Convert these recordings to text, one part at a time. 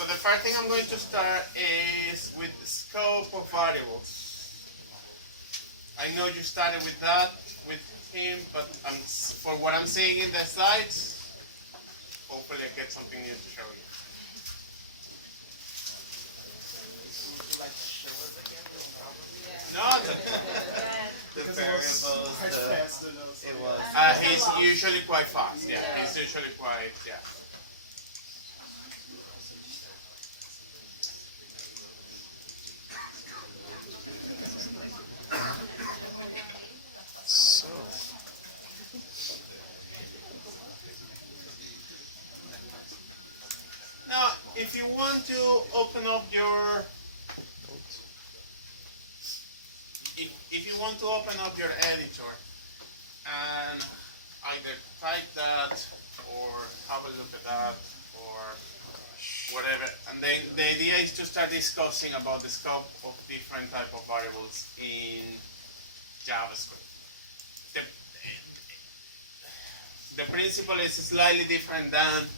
So the first thing I'm going to start is with the scope of variables. I know you started with that with him, but for what I'm seeing in the slides, hopefully I get something new to show you. Would you like to show us again the problem? No, The variables, it was. he's usually quite fast. Yeah, he's usually quite, yeah. So, Now, if you want to open up your, if you want to open up your editor and either type that or have a look at that or whatever, and then the idea is to start discussing about the scope of different type of variables in JavaScript. The principle is slightly different than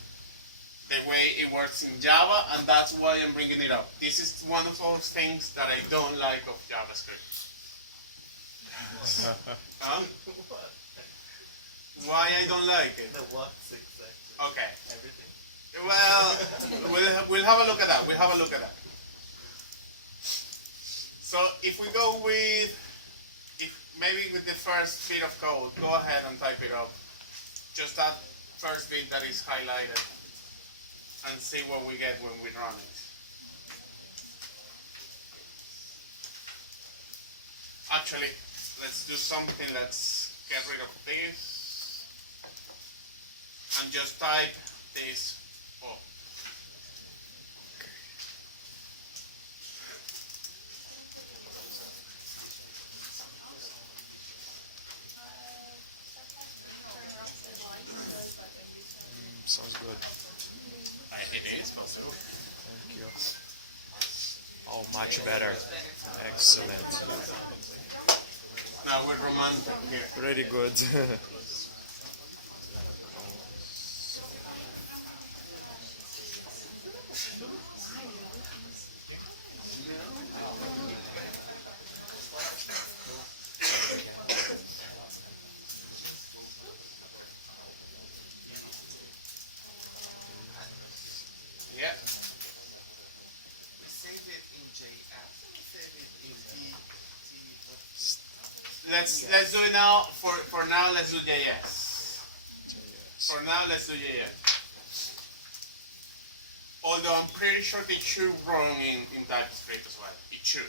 the way it works in Java, and that's why I'm bringing it up. This is one of those things that I don't like of JavaScript. Why I don't like it? The what's exactly? Okay. Everything? Well, we'll have a look at that. We'll have a look at that. So if we go with, maybe with the first bit of code, go ahead and type it up. Just that first bit that is highlighted, and see what we get when we run it. Actually, let's do something. Let's get rid of this and just type this up. sounds good. It is possible. Thank you. Oh, much better. Excellent. Now we're romantic here. Pretty good. Yeah. We save it in JS and we save it in Let's do it now. For now, let's do JS. For now, let's do JS. Although I'm pretty sure it should run in TypeScript as well. It should.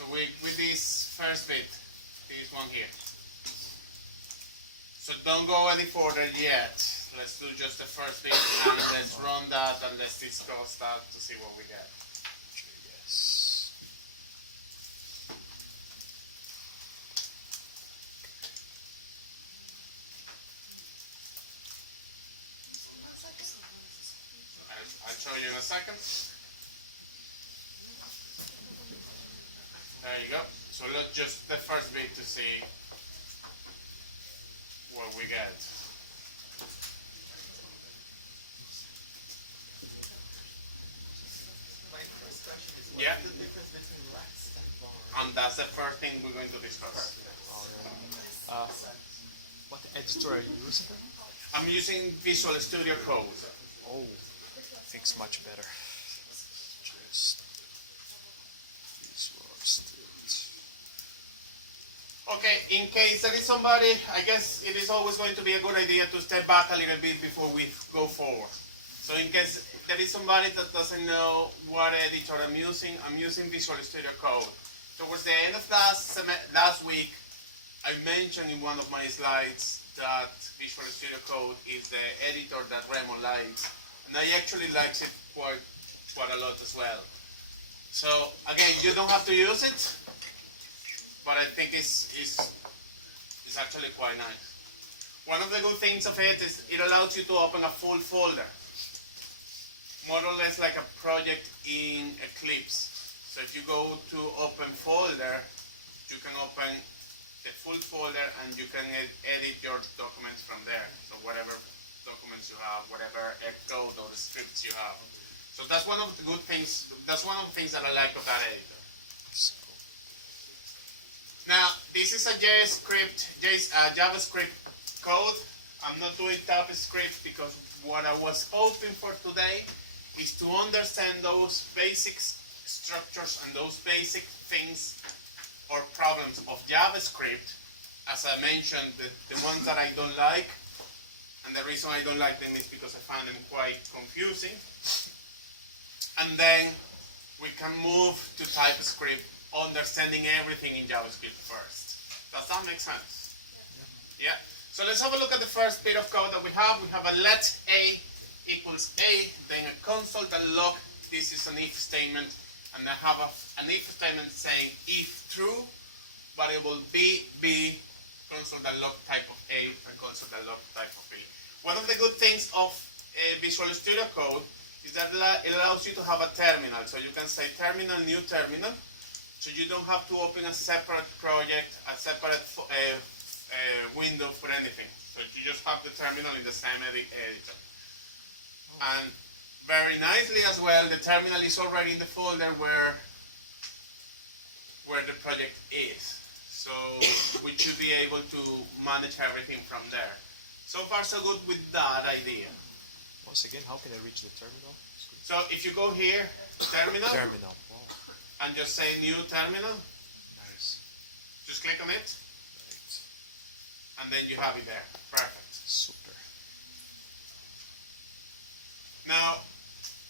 So with this first bit, this one here. So don't go any further yet. Let's do just the first bit and let's run that and let's discuss that to see what we get. Yes. I'll show you in a second. There you go. So let's just the first bit to see what we get. My first question is Yeah. what's the difference between Rust and Var? And that's the first thing we're going to discuss. What editor are you using? I'm using Visual Studio Code. Oh, think it's much better. Just Visual Studio. Okay, in case there is somebody, I guess it is always going to be a good idea to step back a little bit before we go forward. So in case there is somebody that doesn't know what editor I'm using Visual Studio Code. Towards the end of last week, I mentioned in one of my slides that Visual Studio Code is the editor that Remo likes, and I actually like it quite a lot as well. So again, you don't have to use it, but I think it's actually quite nice. One of the good things of it is it allows you to open a full folder, more or less like a project in Eclipse. So if you go to open folder, you can open the full folder and you can edit your documents from there. So whatever documents you have, whatever code or scripts you have. So that's one of the good things. That's one of the things that I like about editor. Now this is a JavaScript code. I'm not doing TypeScript because what I was hoping for today is to understand those basic structures and those basic things or problems of JavaScript. As I mentioned, the ones that I don't like, and the reason I don't like them is because I find them quite confusing. And then we can move to TypeScript, understanding everything in JavaScript first. Does that make sense? Yeah. So let's have a look at the first bit of code that we have. We have a let A equals A, then a console.log. This is an if statement. And I have an if statement saying if true, variable B, console.log type of A, and console.log type of B. One of the good things of Visual Studio Code is that it allows you to have a terminal. So you can say terminal, new terminal. So you don't have to open a separate project, a separate window for anything. So you just have the terminal in the same editor. And very nicely as well, the terminal is already in the folder where the project is. So we should be able to manage everything from there. So far so good with that idea. Once again, how can I reach the terminal? So if you go here, terminal, Terminal. Wow. and just say new terminal, Nice. just click on it, Right. and then you have it there. Perfect. Super. Now,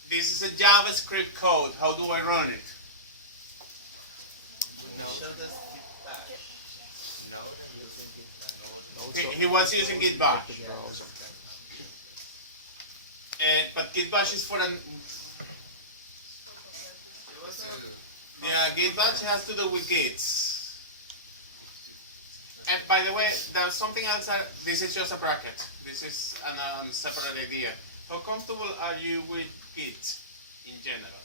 this is a JavaScript code. How do I run it? Show the Git bash. No, using Git bash. No, He was using Git bash. the browser. But Git bash is for an... Yeah, Git bash has to do with Gits. And by the way, there's something else. This is just a bracket. This is a separate idea. How comfortable are you with Git in general?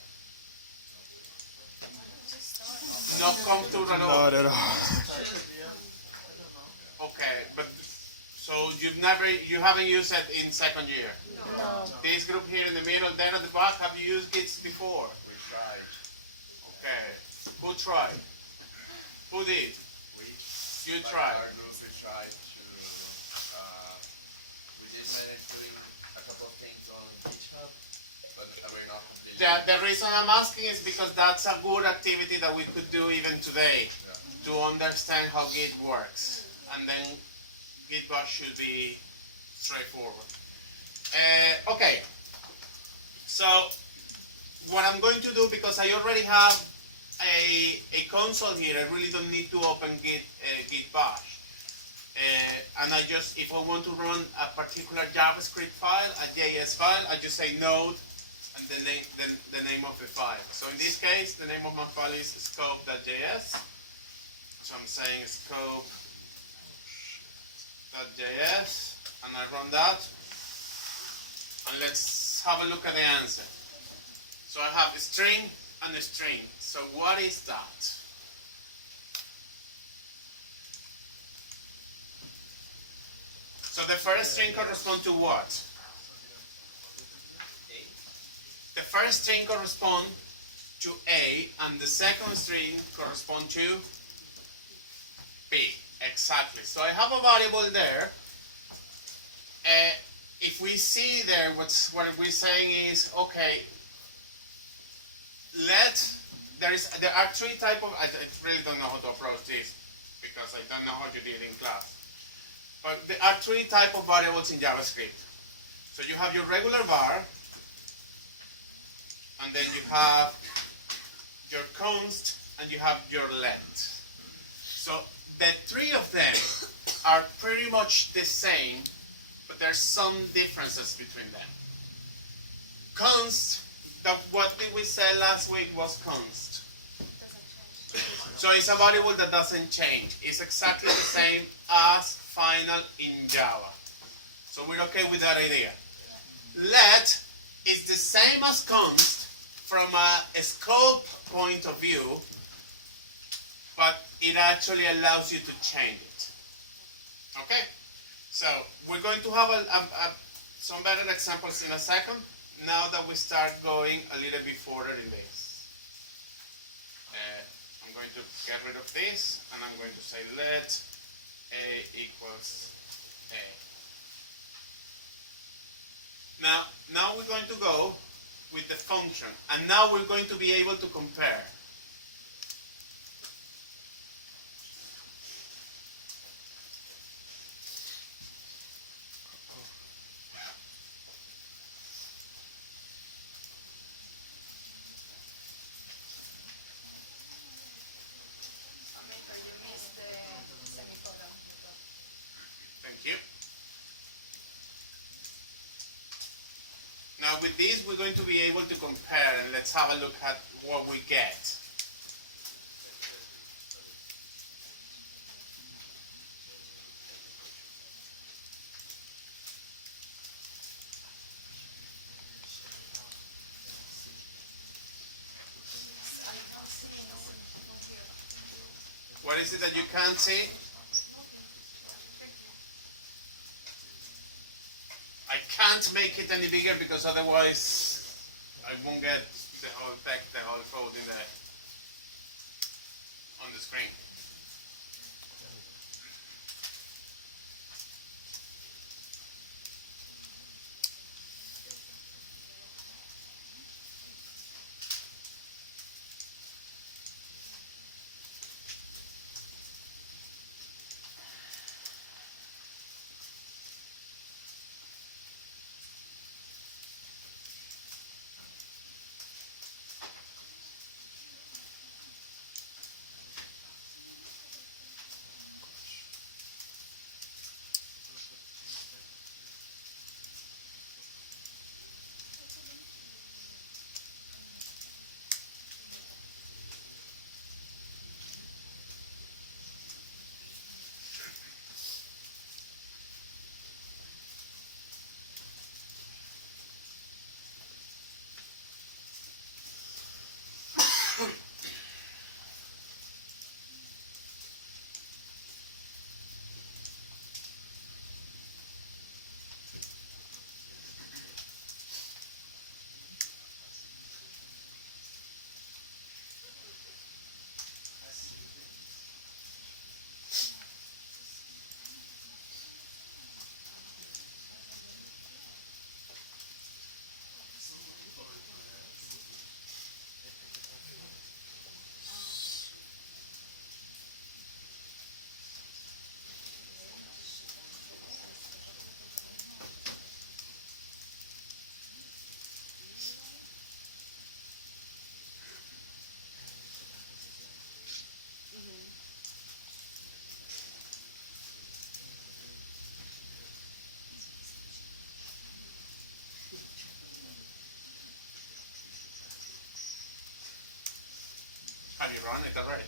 Not comfortable at all. Not at all. Okay, but so you haven't used it in second year. No. This group here in the middle, there at the back, have you used Gits before? We tried. Okay. Who tried? Who did? You tried. We tried to. We did manage doing a couple of things on GitHub, but we're not completely. The reason I'm asking is because that's a good activity that we could do even today to understand how Git works. And then Git bash should be straightforward. Okay. So what I'm going to do, because I already have a console here, I really don't need to open Git bash. And if I want to run a particular JavaScript file, a JS file, I just say node and the name of the file. So in this case, the name of my file is scope.js. So I'm saying scope.js, and I run that. And let's have a look at the answer. So I have a string and a string. So what is that? So the first string corresponds to what? The first string corresponds to A, and the second string corresponds to B. Exactly. So I have a variable there. if we see there, what we're saying is, okay, there are three type of, I really don't know how to approach this because I don't know how you did in class. But there are three type of variables in JavaScript. So you have your regular var, and then you have your const, and you have your length. So the three of them are pretty much the same, but there's some differences between them. Const, what did we say last week was const? So it's a variable that doesn't change. It's exactly the same as final in Java. So we're okay with that idea. Let is the same as const from a scope point of view, but it actually allows you to change it. Okay? So we're going to have some better examples in a second, now that we start going a little bit further in this. I'm going to get rid of this, and I'm going to say let A equals A. Now we're going to go with the function, and now we're going to be able to compare. Thank you. Now with this, we're going to be able to compare, and let's have a look at what we get. What is it that you can't see? I can't make it any bigger because otherwise I won't get the whole text, the whole code on the screen. Have you run it already?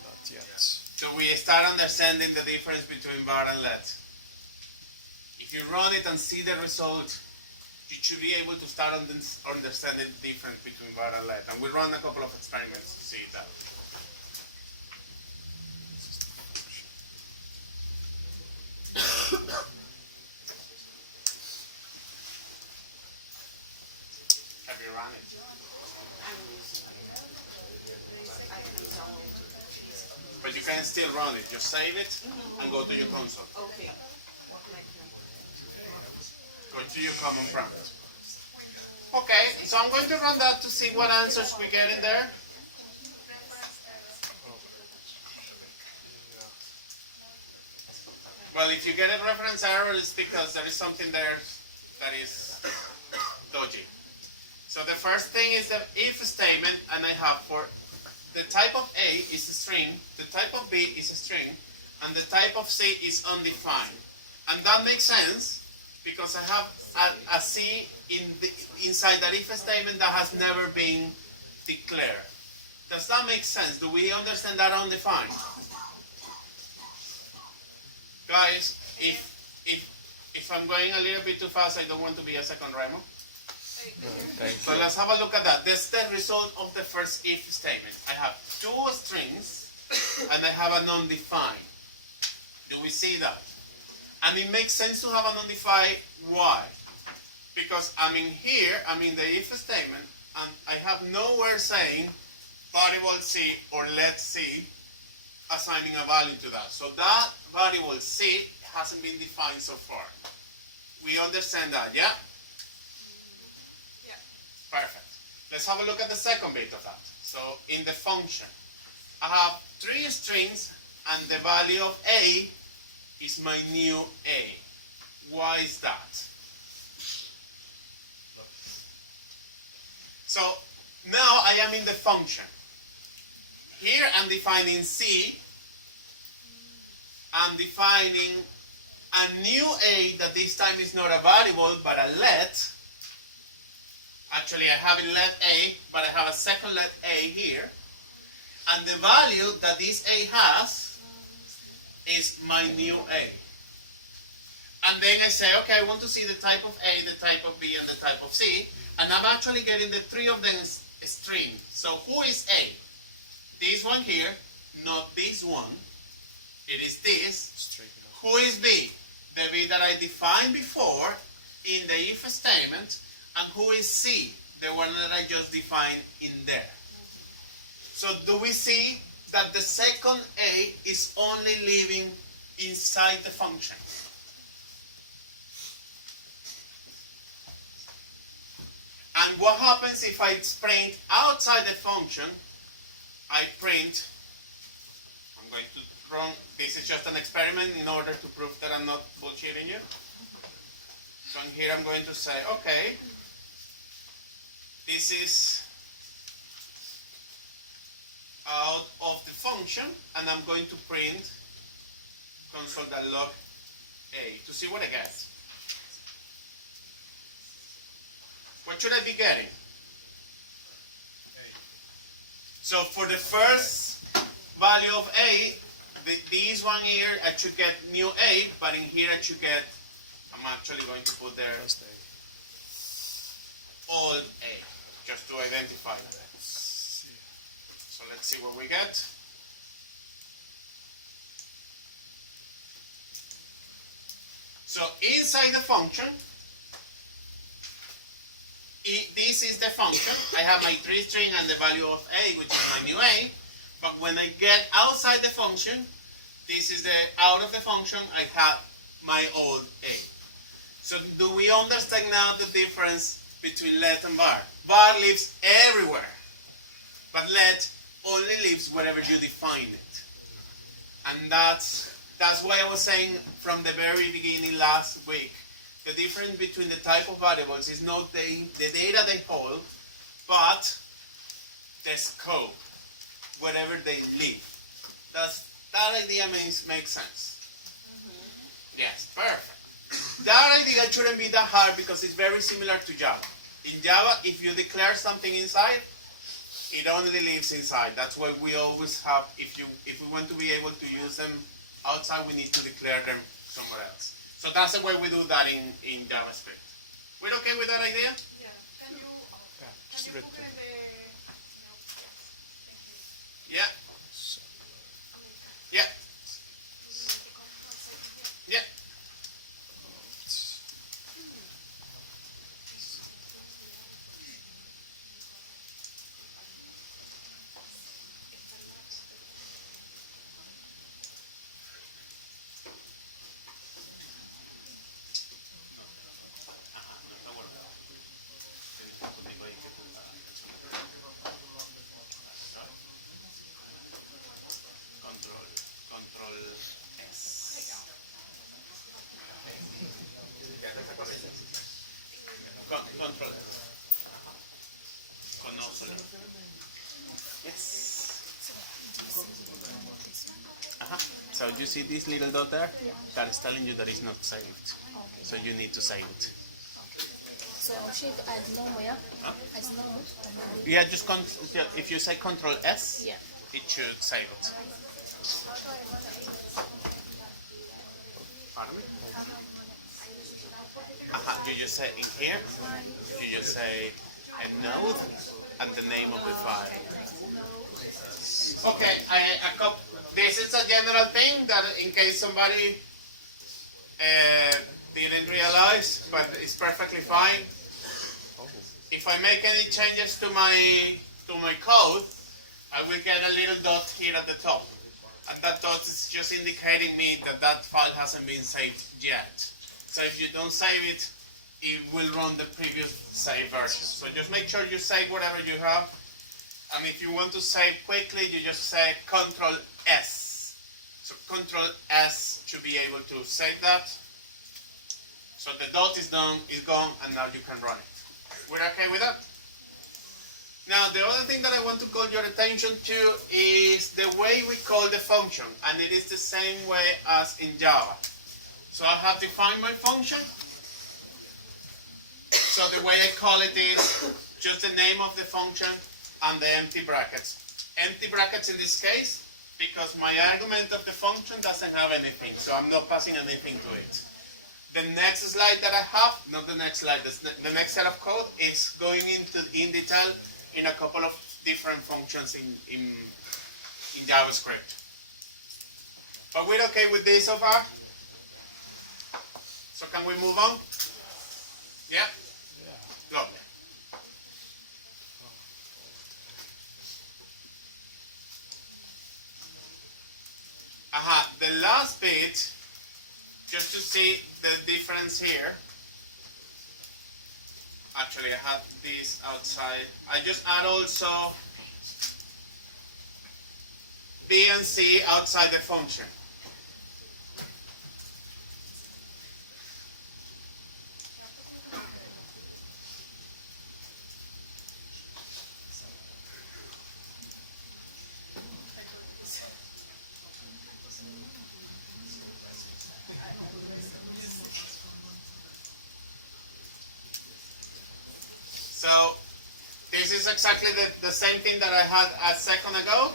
Not yet. So we start understanding the difference between var and let. If you run it and see the result, you should be able to start understanding the difference between var and let. And we run a couple of experiments to see that. Have you run it? But you can still run it. Just save it and go to your console. Okay. What like that? Go to your common parameter. Okay, so I'm going to run that to see what answers we get in there. Well, if you get a reference error, it's because there is something there that is dodgy. So the first thing is the if statement, and I have for the type of A is a string, the type of B is a string, and the type of C is undefined. And that makes sense because I have a C inside that if statement that has never been declared. Does that make sense? Do we understand that undefined? Guys, if I'm going a little bit too fast, I don't want to be a second Remo. So let's have a look at that. This is the result of the first if statement. I have two strings and I have an undefined. Do we see that? And it makes sense to have an undefined. Why? Because I'm in here, I'm in the if statement, and I have nowhere saying variable C or let C assigning a value to that. So that variable C hasn't been defined so far. We understand that, yeah? Perfect. Let's have a look at the second bit of that. So in the function, I have three strings and the value of A is my new A. Why is that? So now I am in the function. Here I'm defining C. I'm defining a new A that this time is not a variable but a let. Actually, I have it let A, but I have a second let A here. And the value that this A has is my new A. And then I say, okay, I want to see the type of A, the type of B, and the type of C. And I'm actually getting the three of them string. So who is A? This one here, not this one. It is this. Who is B? The B that I defined before in the if statement. And who is C? The one that I just defined in there. So do we see that the second A is only living inside the function? And what happens if I print outside the function? I print, I'm going to run, this is just an experiment in order to prove that I'm not bullshitting you. So in here I'm going to say, okay, this is out of the function, and I'm going to print console.log A to see what I get. What should I be getting? So for the first value of A, this one here, I should get new A, but in here I should get, I'm actually going to put there old A, just to identify that. So let's see what we get. So inside the function, this is the function. I have my tree string and the value of A, which is my new A. But when I get outside the function, this is the out of the function, I have my old A. So do we understand now the difference between let and var? Var lives everywhere, but let only lives wherever you define it. And that's why I was saying from the very beginning last week, the difference between the type of variables is not the data they hold, but the scope, wherever they live. That idea makes sense. Yes, perfect. That idea shouldn't be that hard because it's very similar to Java. In Java, if you declare something inside, it only lives inside. That's why we always have, if we want to be able to use them outside, we need to declare them somewhere else. So that's the way we do that in JavaScript. We're okay with that idea? Yeah. Can you just put read in them. the Yeah. Yeah. Yeah. So you see this little dot there? Yeah. That is telling you that it's not saved. Okay. So you need to save it. So should add normal, yeah? Huh? As normal? Yeah, just if you say Control S, Yeah. it should save it. Pardon me? You just say in here, you just say a node and the name of the file. Okay, this is a general thing that in case somebody didn't realize, but it's perfectly fine. If I make any changes to my code, I will get a little dot here at the top. And that dot is just indicating me that that file hasn't been saved yet. So if you don't save it, it will run the previous save version. So just make sure you save whatever you have. And if you want to save quickly, you just say Control S. So Control S should be able to save that. So the dot is done, is gone, and now you can run it. We're okay with that? Now, the other thing that I want to call your attention to is the way we call the function, and it is the same way as in Java. So I have defined my function. So the way I call it is just the name of the function and the empty brackets. Empty brackets in this case, because my argument of the function doesn't have anything, so I'm not passing anything to it. The next slide that I have, not the next slide, the next set of code is going in detail in a couple of different functions in JavaScript. But we're okay with this so far? So can we move on? Yeah? Lovely. The last bit, just to see the difference here. Actually, I have this outside. I just add also B and C outside the function. So this is exactly the same thing that I had a second ago.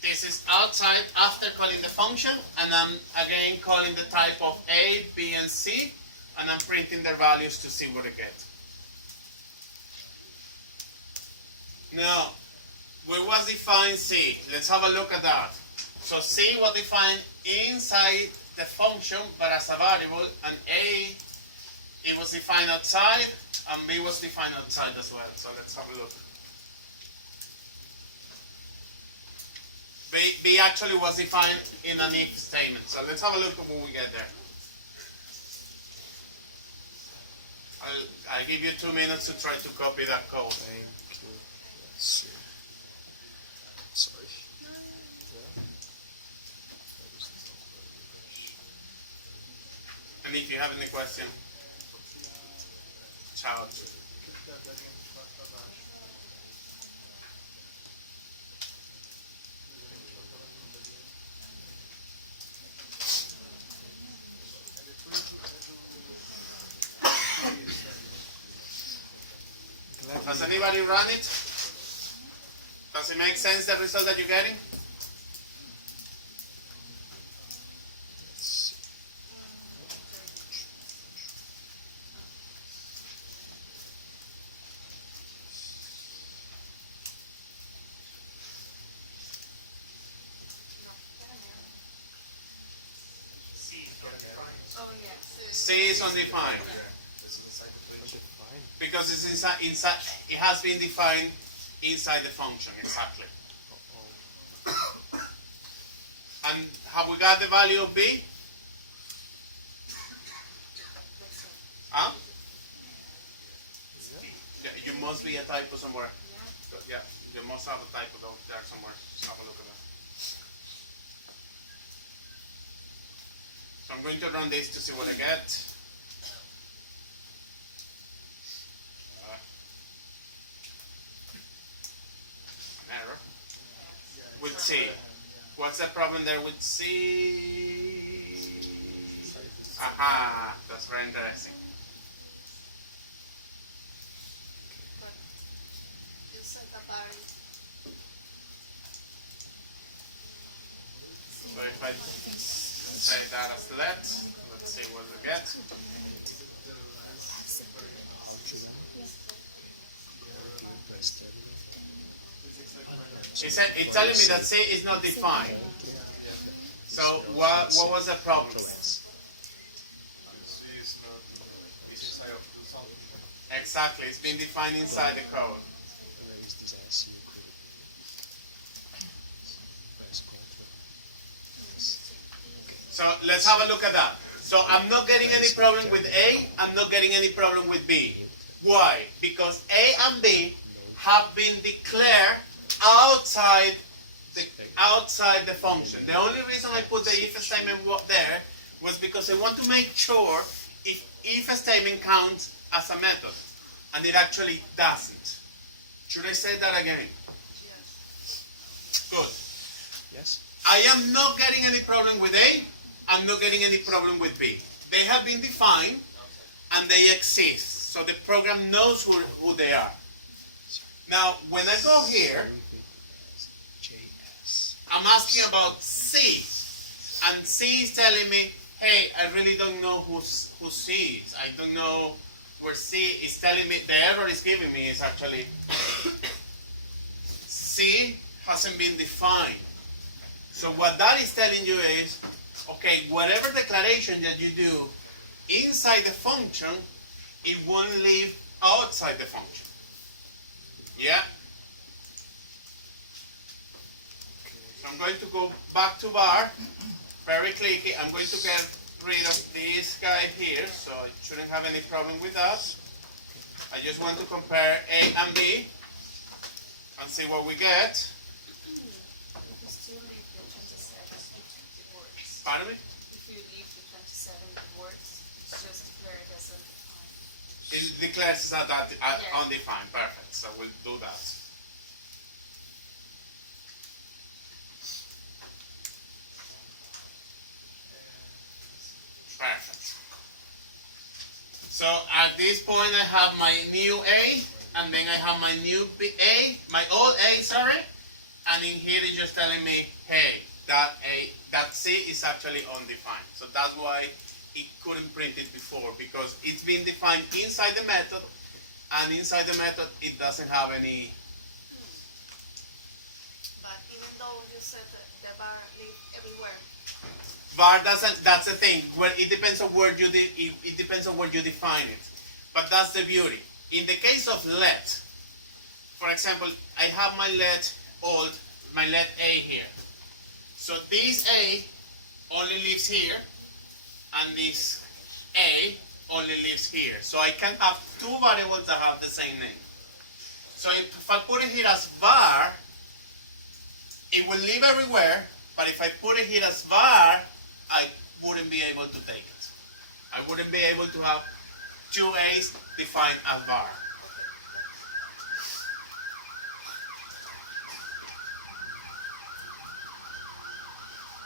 This is outside after calling the function, and I'm again calling the type of A, B, and C, and I'm printing their values to see what I get. Now, where was defined C? Let's have a look at that. So C was defined inside the function, but as a variable, and A, it was defined outside, and B was defined outside as well. So let's have a look. B actually was defined in an if statement. So let's have a look at what we get there. I'll give you 2 minutes to try to copy that code. Thank you. Let's see. Sorry. And if you have any question, shout. Has anybody run it? Does it make sense, the result that you're getting? C is undefined. Because it's inside, it has been defined inside the function, exactly. And have we got the value of B? Huh? Yeah, you must be a typo somewhere. Yeah, you must have a typo there somewhere. Just have a look at that. So I'm going to run this to see what I get. An error. With C. What's the problem there with C? Aha, that's very interesting. But you said the bar is So if I say that as let, let's see what we get. It's telling me that C is not defined. So what was the problem? Exactly, it's been defined inside the code. So let's have a look at that. So I'm not getting any problem with A, I'm not getting any problem with B. Why? Because A and B have been declared outside the function. The only reason I put the if statement there was because I want to make sure if a statement counts as a method, and it actually doesn't. Should I say that again? Good. Yes? I am not getting any problem with A, I'm not getting any problem with B. They have been defined, and they exist. So the program knows who they are. Now, when I go here, I'm asking about C, and C is telling me, hey, I really don't know who C is. I don't know where C is telling me. The error is giving me is actually C hasn't been defined. So what that is telling you is, okay, whatever declaration that you do inside the function, it won't live outside the function. Yeah? So I'm going to go back to var, very clicky. I'm going to get rid of this guy here, so I shouldn't have any problem with that. I just want to compare A and B and see what we get. if you still leave the 27, it works. Pardon me? If you leave the 27, it works. It's just declared as undefined. It declares that Yeah. undefined. Perfect. So we'll do that. Perfect. So at this point I have my new A, and then I have my new my old A, sorry, and in here it's just telling me, hey, that C is actually undefined. So that's why it couldn't print it before, because it's been defined inside the method, and inside the method it doesn't have any. But even though you said that the bar live everywhere, var doesn't. That's the thing. Well, it depends on where you it depends on where you define it. But that's the beauty. In the case of let, for example, I have my let A here. So this A only lives here, and this A only lives here. So I can have two variables that have the same name. So if I put it here as var, it will live everywhere, but if I put it here as var, I wouldn't be able to take it. I wouldn't be able to have two A's defined as var.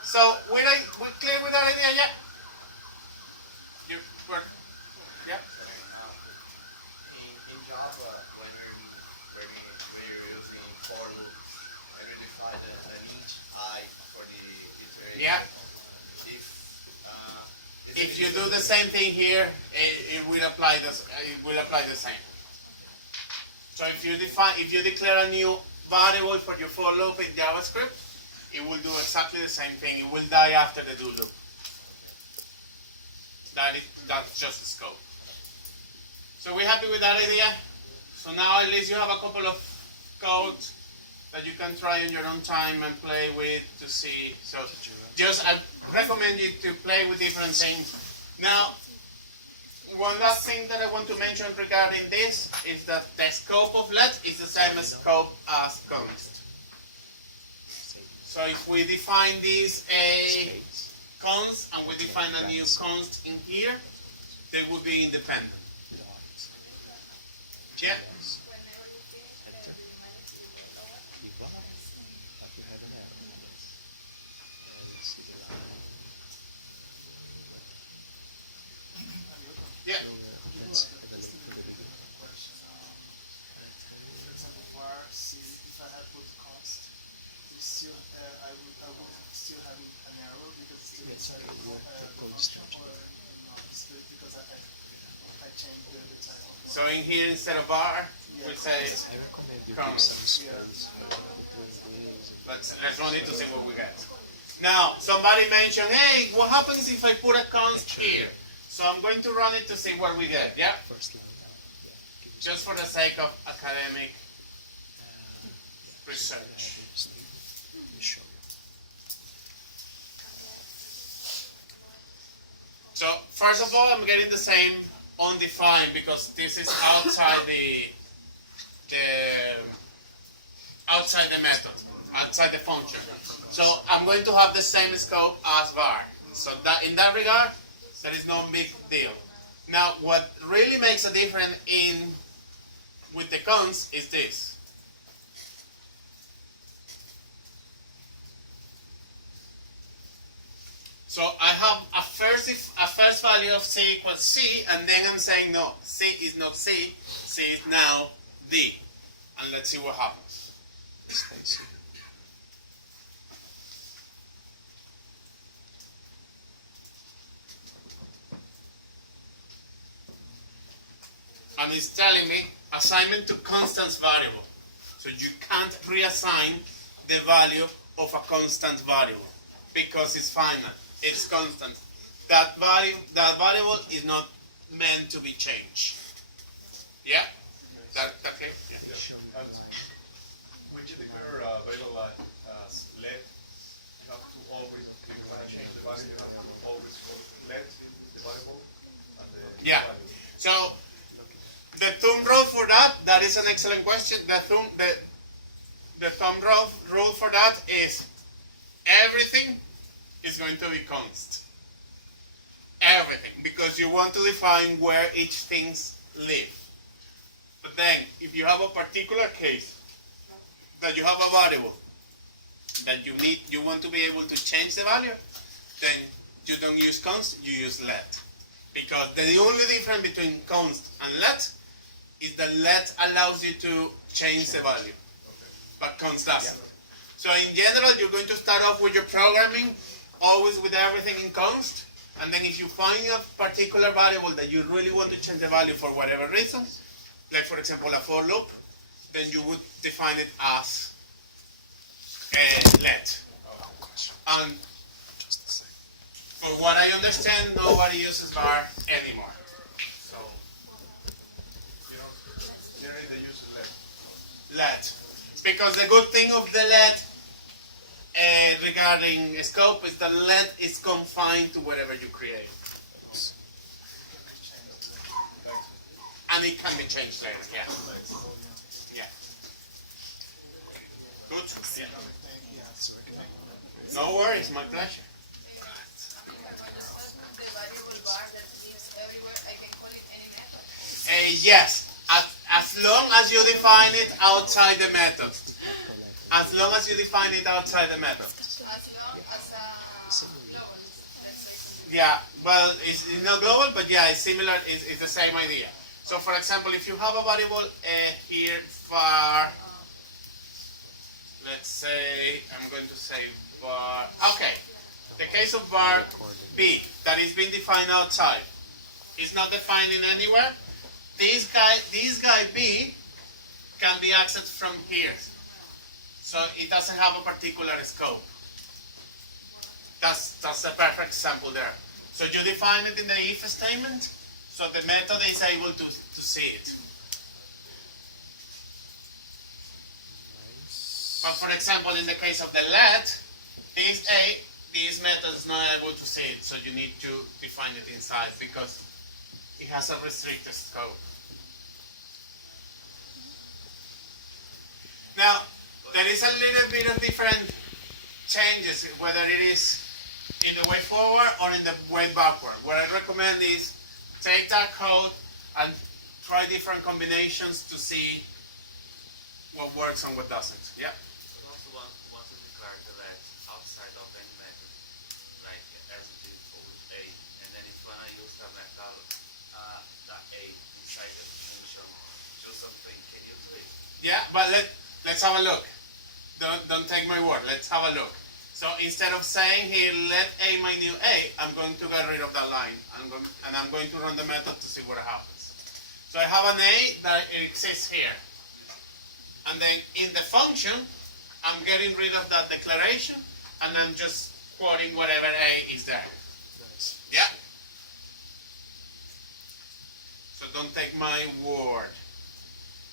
So we clear with that idea yet? You were, yeah? In Java, when you're using for loop and you define an int I for the iteration, Yeah. If If you do the same thing here, it will apply the same. So if you declare a new variable for your for loop in JavaScript, it will do exactly the same thing. It will die after the do loop. That's just the scope. So we're happy with that idea. So now at least you have a couple of codes that you can try in your own time and play with to see. So I recommend you to play with different things. Now, one last thing that I want to mention regarding this is that the scope of let is the same scope as const. So if we define this a const and we define a new const in here, they would be independent. Yeah? So in here, instead of bar, we say, I recommend you Come. give some space between these. let's run it to see what we get. Now, somebody mentioned, hey, what happens if I put a const here? So I'm going to run it to see what we get, yeah? First line down. Yeah. Give me Just for the sake of academic research. some. Let me show you. So first of all, I'm getting the same undefined because this is outside the outside the method, outside the function. So I'm going to have the same scope as var. So that in that regard, there is no big deal. Now, what really makes a difference with the const is this. So I have a first value of c equals c, and then I'm saying no, c is not c is now d. And let's see what happens. Space. And it's telling me assignment to constants variable. So you can't reassign the value of a constant variable because it's finite, it's constant. That variable is not meant to be changed. Yeah? That okay? Yeah. When you declare a variable as let, you have to always, if you want to change the value, you have to always call let the variable and the Yeah. value. So the thumb rule for that is an excellent question. The thumb rule for that is everything is going to be const. Everything, because you want to define where each things live. But then, if you have a particular case that you have a variable that you want to be able to change the value, then you don't use const, you use let. Because the only difference between const and let is that let allows you to change the value, but const doesn't. So in general, you're going to start off with your programming always with everything in const, and then if you find a particular variable that you really want to change the value for whatever reason, like for example a for loop, then you would define it as let. And Just a second. for what I understand, nobody uses var anymore. So You know, generally they use let. let. Because the good thing of the let regarding scope is that let is confined to whatever you create. And it can be changed later, yeah. Yeah. Good? Yeah. No worries, my pleasure. The variable bar that lives everywhere, I can call it any method. Yes, as long as you define it outside the method. As long as you define it outside the method. As long as global, let's say. Yeah, well, it's not global, but yeah, it's similar, it's the same idea. So for example, if you have a variable here var, let's say, I'm going to say var, okay, the case of var b, that is being defined outside, is not defined in anywhere. This guy b can be accessed from here. So it doesn't have a particular scope. That's a perfect example there. So you define it in the if statement, so the method is able to see it. But for example, in the case of the let, this method is not able to see it, so you need to define it inside because it has a restricted scope. Now, there is a little bit of different changes, whether it is in the way forward or in the way backward. What I recommend is take that code and try different combinations to see what works and what doesn't. Yeah? But also want to declare the let outside of any method, like as it is with A, and then if you wanna use the method that A inside the function, do something, can you do it? Yeah, but let's have a look. Don't take my word. Let's have a look. So instead of saying here, let A my new A, I'm going to get rid of that line. I'm going to run the method to see what happens. So So I have an A that it exists here. And then in the function, I'm getting rid of that declaration, and I'm just quoting whatever A is there. Nice. Yeah? So don't take my word.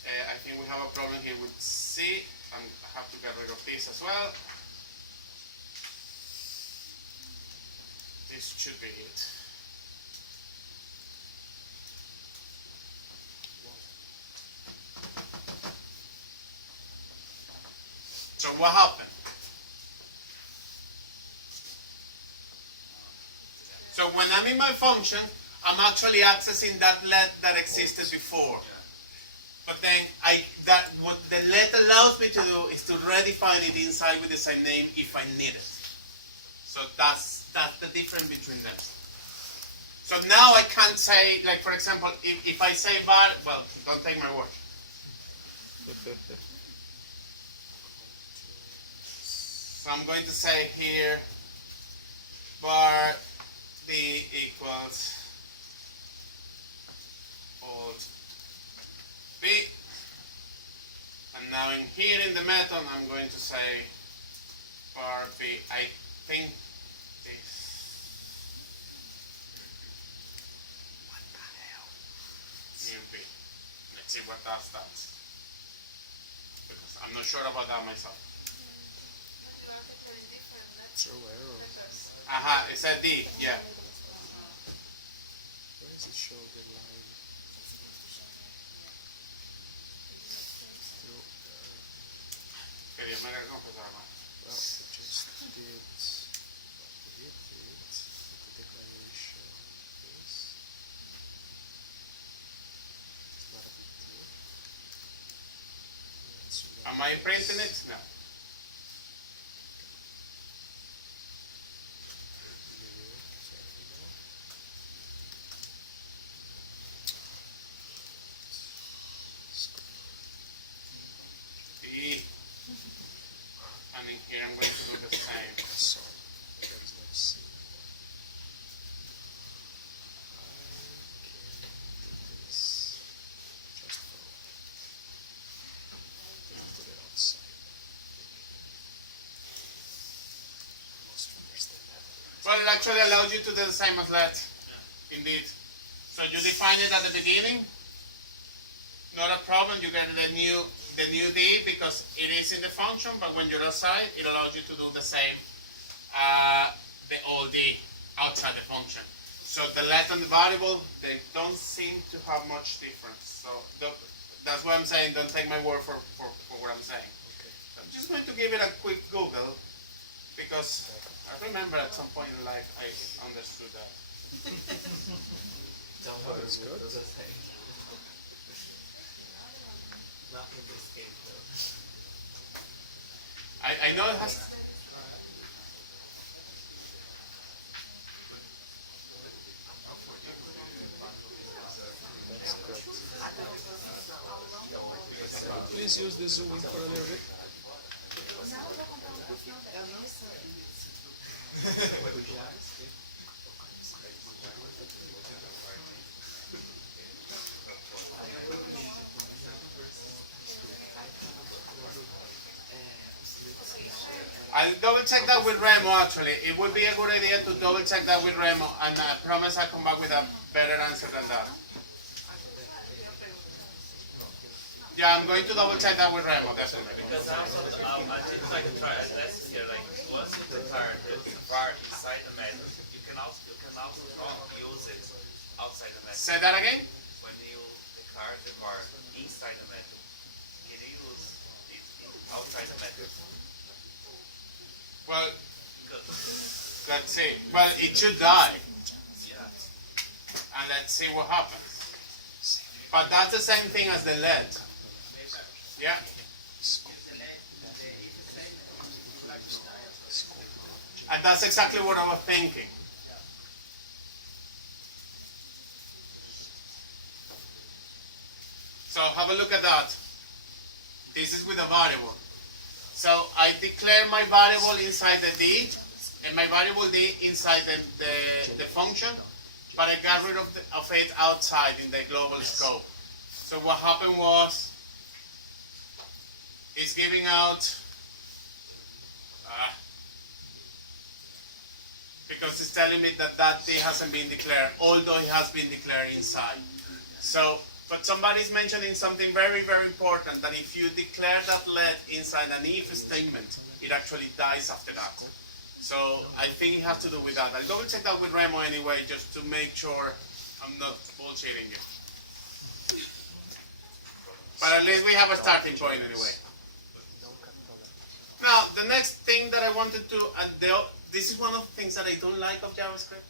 I think we have a problem here with C. I have to get rid of this as well. This should be it. So what happened? So when I'm in my function, I'm actually accessing that let that existed before. But then what the let allows me to do is to redefine it inside with the same name if I need it. So that's the difference between them. So now I can't say, like for example, if I say var, well, don't take my word. So I'm going to say here var d equals old b, and now in here in the method I'm going to say var b. I think this. What the hell? New b. Let's see what does that. Because I'm not sure about that myself. Throw arrow. Aha, it's a D, yeah. Where does it show the line? No, Que Dios me haga confesar más. well, it just did what we did, the declaration is. It's not a big deal. Let's Am I printing it? No. B. And in here I'm going to do the same. Sorry, there is no C. I can do this just for put it outside. Most understand that. Well, it actually allows you to do the same as that. Indeed. So you define it at the beginning. Not a problem. You get the new D because it is in the function, but when you're outside, it allows you to do the same, the old D outside the function. So the let and the variable, they don't seem to have much difference. So that's why I'm saying don't take my word for what I'm saying. Okay. So I'm just going to give it a quick Google because I remember at some point in life I understood that. That's good. I know it has. That's good. Please use the zoom in for a little bit. I'll double check that with Remo actually. It would be a good idea to double check that with Remo, and I promise I'll come back with a better answer than that. Yeah, I'm going to double check that with Remo, definitely. Because also, I did like try a lesson here, like once you declare the var inside the method, you can also use it outside the method. Say that again? When you declare the var inside the method, can you use it outside the method? Well, Because, let's see. Well, it should die, yeah. and let's see what happens. But that's the same thing as the let. Yeah? And that's exactly what I was thinking. So have a look at that. This is with a variable. So I declare my variable inside the D, and my variable D inside the function, but I got rid of it outside in the global scope. So what happened was, it's giving out, because it's telling me that that D hasn't been declared, although it has been declared inside. So, but somebody's mentioning something very, very important, that if you declare that let inside an if statement, it actually dies after that. So I think it has to do with that. I'll double check that with Remo anyway, just to make sure I'm not bullshitting you. But at least we have a starting point anyway. Now, the next thing that I wanted to, this is one of the things that I don't like of JavaScript.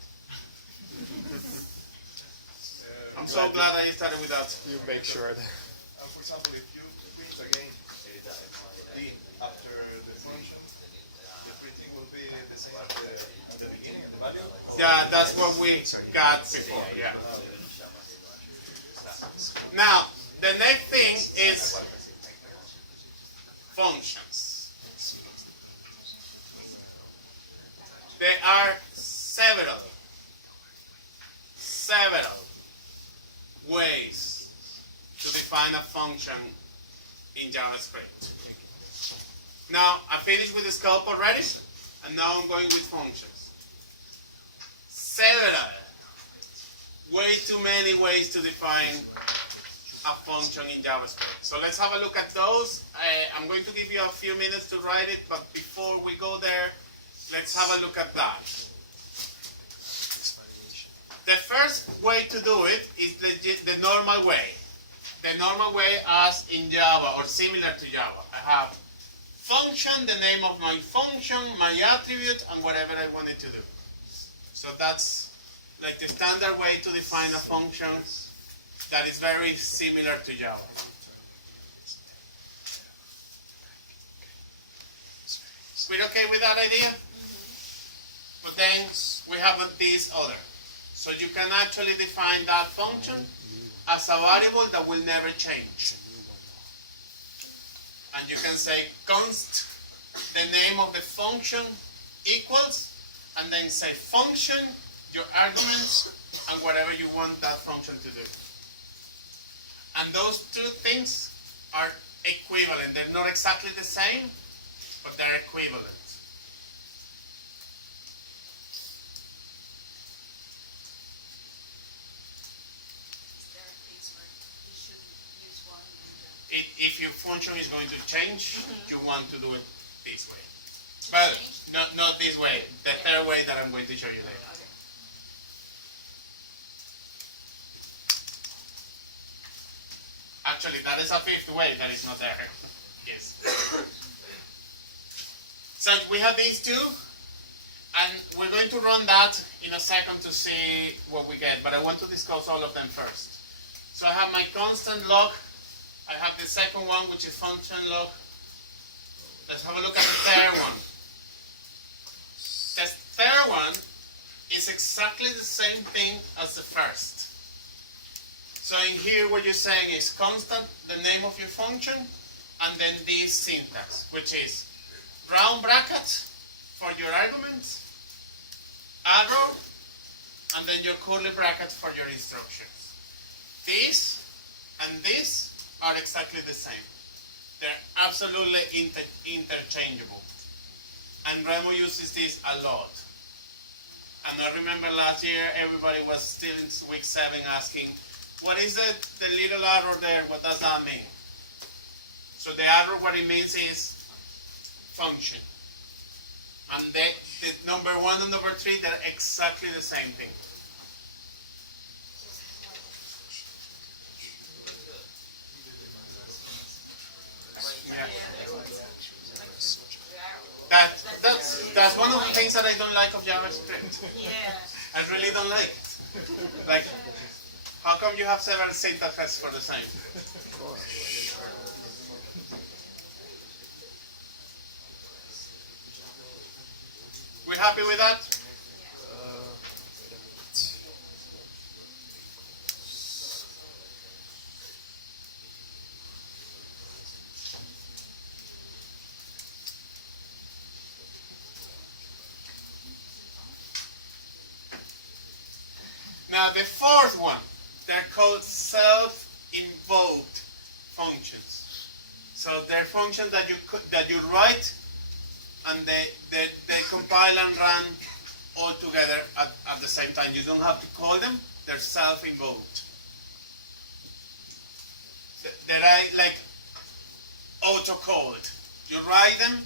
I'm so glad I started with that. You make sure that. For example, if you print again D after the function, the printing will be the same at the beginning, at the value? Yeah, that's what we got before, yeah. Now, the next thing is functions. There are several ways to define a function in JavaScript. Now, I finished with the scope already, and now I'm going with functions. Several, way too many ways to define a function in JavaScript. So let's have a look at those. I'm going to give you a few minutes to write it, but before we go there, let's have a look at that. The first way to do it is the normal way. The normal way as in Java or similar to Java. I have function, the name of my function, my attribute, and whatever I want it to do. So that's like the standard way to define a function that is very similar to Java. We're okay with that idea? But then we have this other. So you can actually define that function as a variable that will never change. And you can say const the name of the function equals, and then say function, your arguments, and whatever you want that function to do. And those two things are equivalent. They're not exactly the same, but they're equivalent. If your function is going to change, you want to do it this way. But not this way, the third way that I'm going to show you later. Actually, that is a fifth way that is not there. Yes. So we have these two, and we're going to run that in a second to see what we get, but I want to discuss all of them first. So I have my constant log. I have the second one, which is function log. Let's have a look at the third one. The third one is exactly the same thing as the first. So in here what you're saying is constant, the name of your function, and then this syntax, which is round bracket for your arguments, arrow, and then your curly bracket for your instructions. This and this are exactly the same. They're absolutely interchangeable. And Remo uses this a lot. And I remember last year everybody was still in week 7 asking, what is the little arrow there? What does that mean? So the arrow, what it means is function. And the number 1 and number 3, they're exactly the same thing. Yeah. That's one of the things that I don't like of JavaScript. Yeah. I really don't like it. Like, how come you have several syntaxes for the same? We happy with that? Now the fourth one, they're called self invoked functions. So they're functions that you write, and they compile and run all together at the same time. You don't have to call them; they're self-invoked. They're like auto-called. You write them,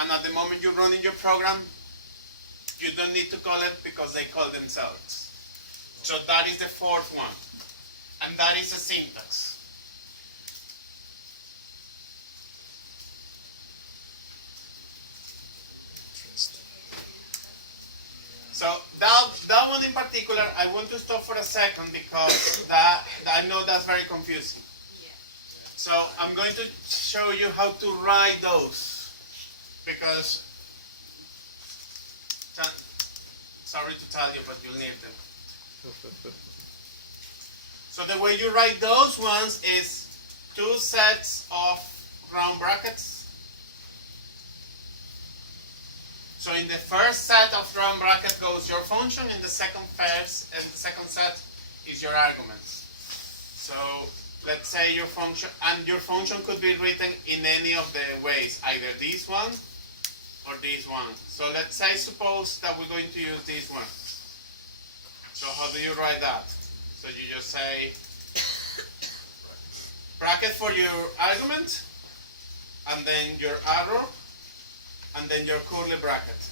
and at the moment you run in your program, you don't need to call it because they call themselves. So that is the fourth one, and that is the syntax. So that one in particular, I want to stop for a second because that I know that's very confusing. Yeah. So I'm going to show you how to write those because, sorry to tell you, but you'll need them. So the way you write those ones is 2 sets of round brackets. So in the first set of round bracket goes your function, in the second set is your arguments. So let's say your function could be written in any of the ways, either this one or this one. So let's say, suppose that we're going to use this one. So how do you write that? So you just say bracket for your argument, and then your arrow, and then your curly bracket.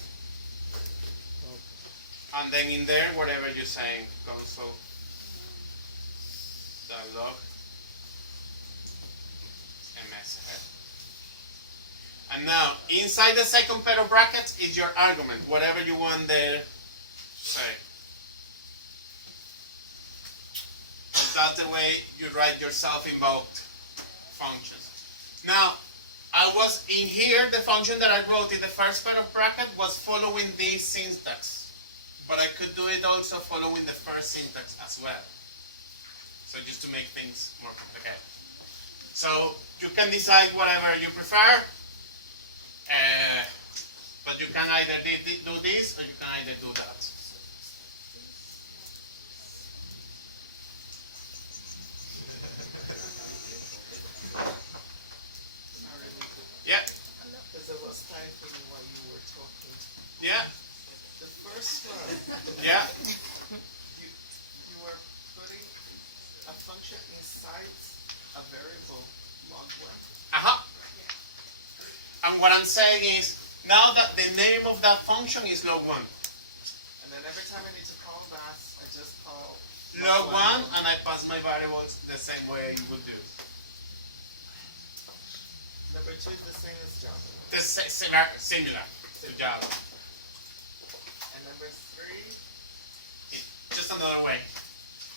And then in there, whatever you're saying, console, dialog, MS head. And now, inside the second pair of brackets is your argument, whatever you want there to say. So that's the way you write your self-invoked functions. Now, I was in here, the function that I wrote in the first pair of brackets was following this syntax. But I could do it also following the first syntax as well. So just to make things more complicated. So you can decide whatever you prefer. But you can either do this or you can either do that. Yeah. Because I was typing while you were talking. Yeah. The first one, Yeah. you were putting a function inside a variable long one. And what I'm saying is, now that the name of that function is log1. And then every time I need to call that, I just call Log1, and I pass my variables the same way you would do. Number 2 is the same as Java. Similar to Java. And number 3, Just another way.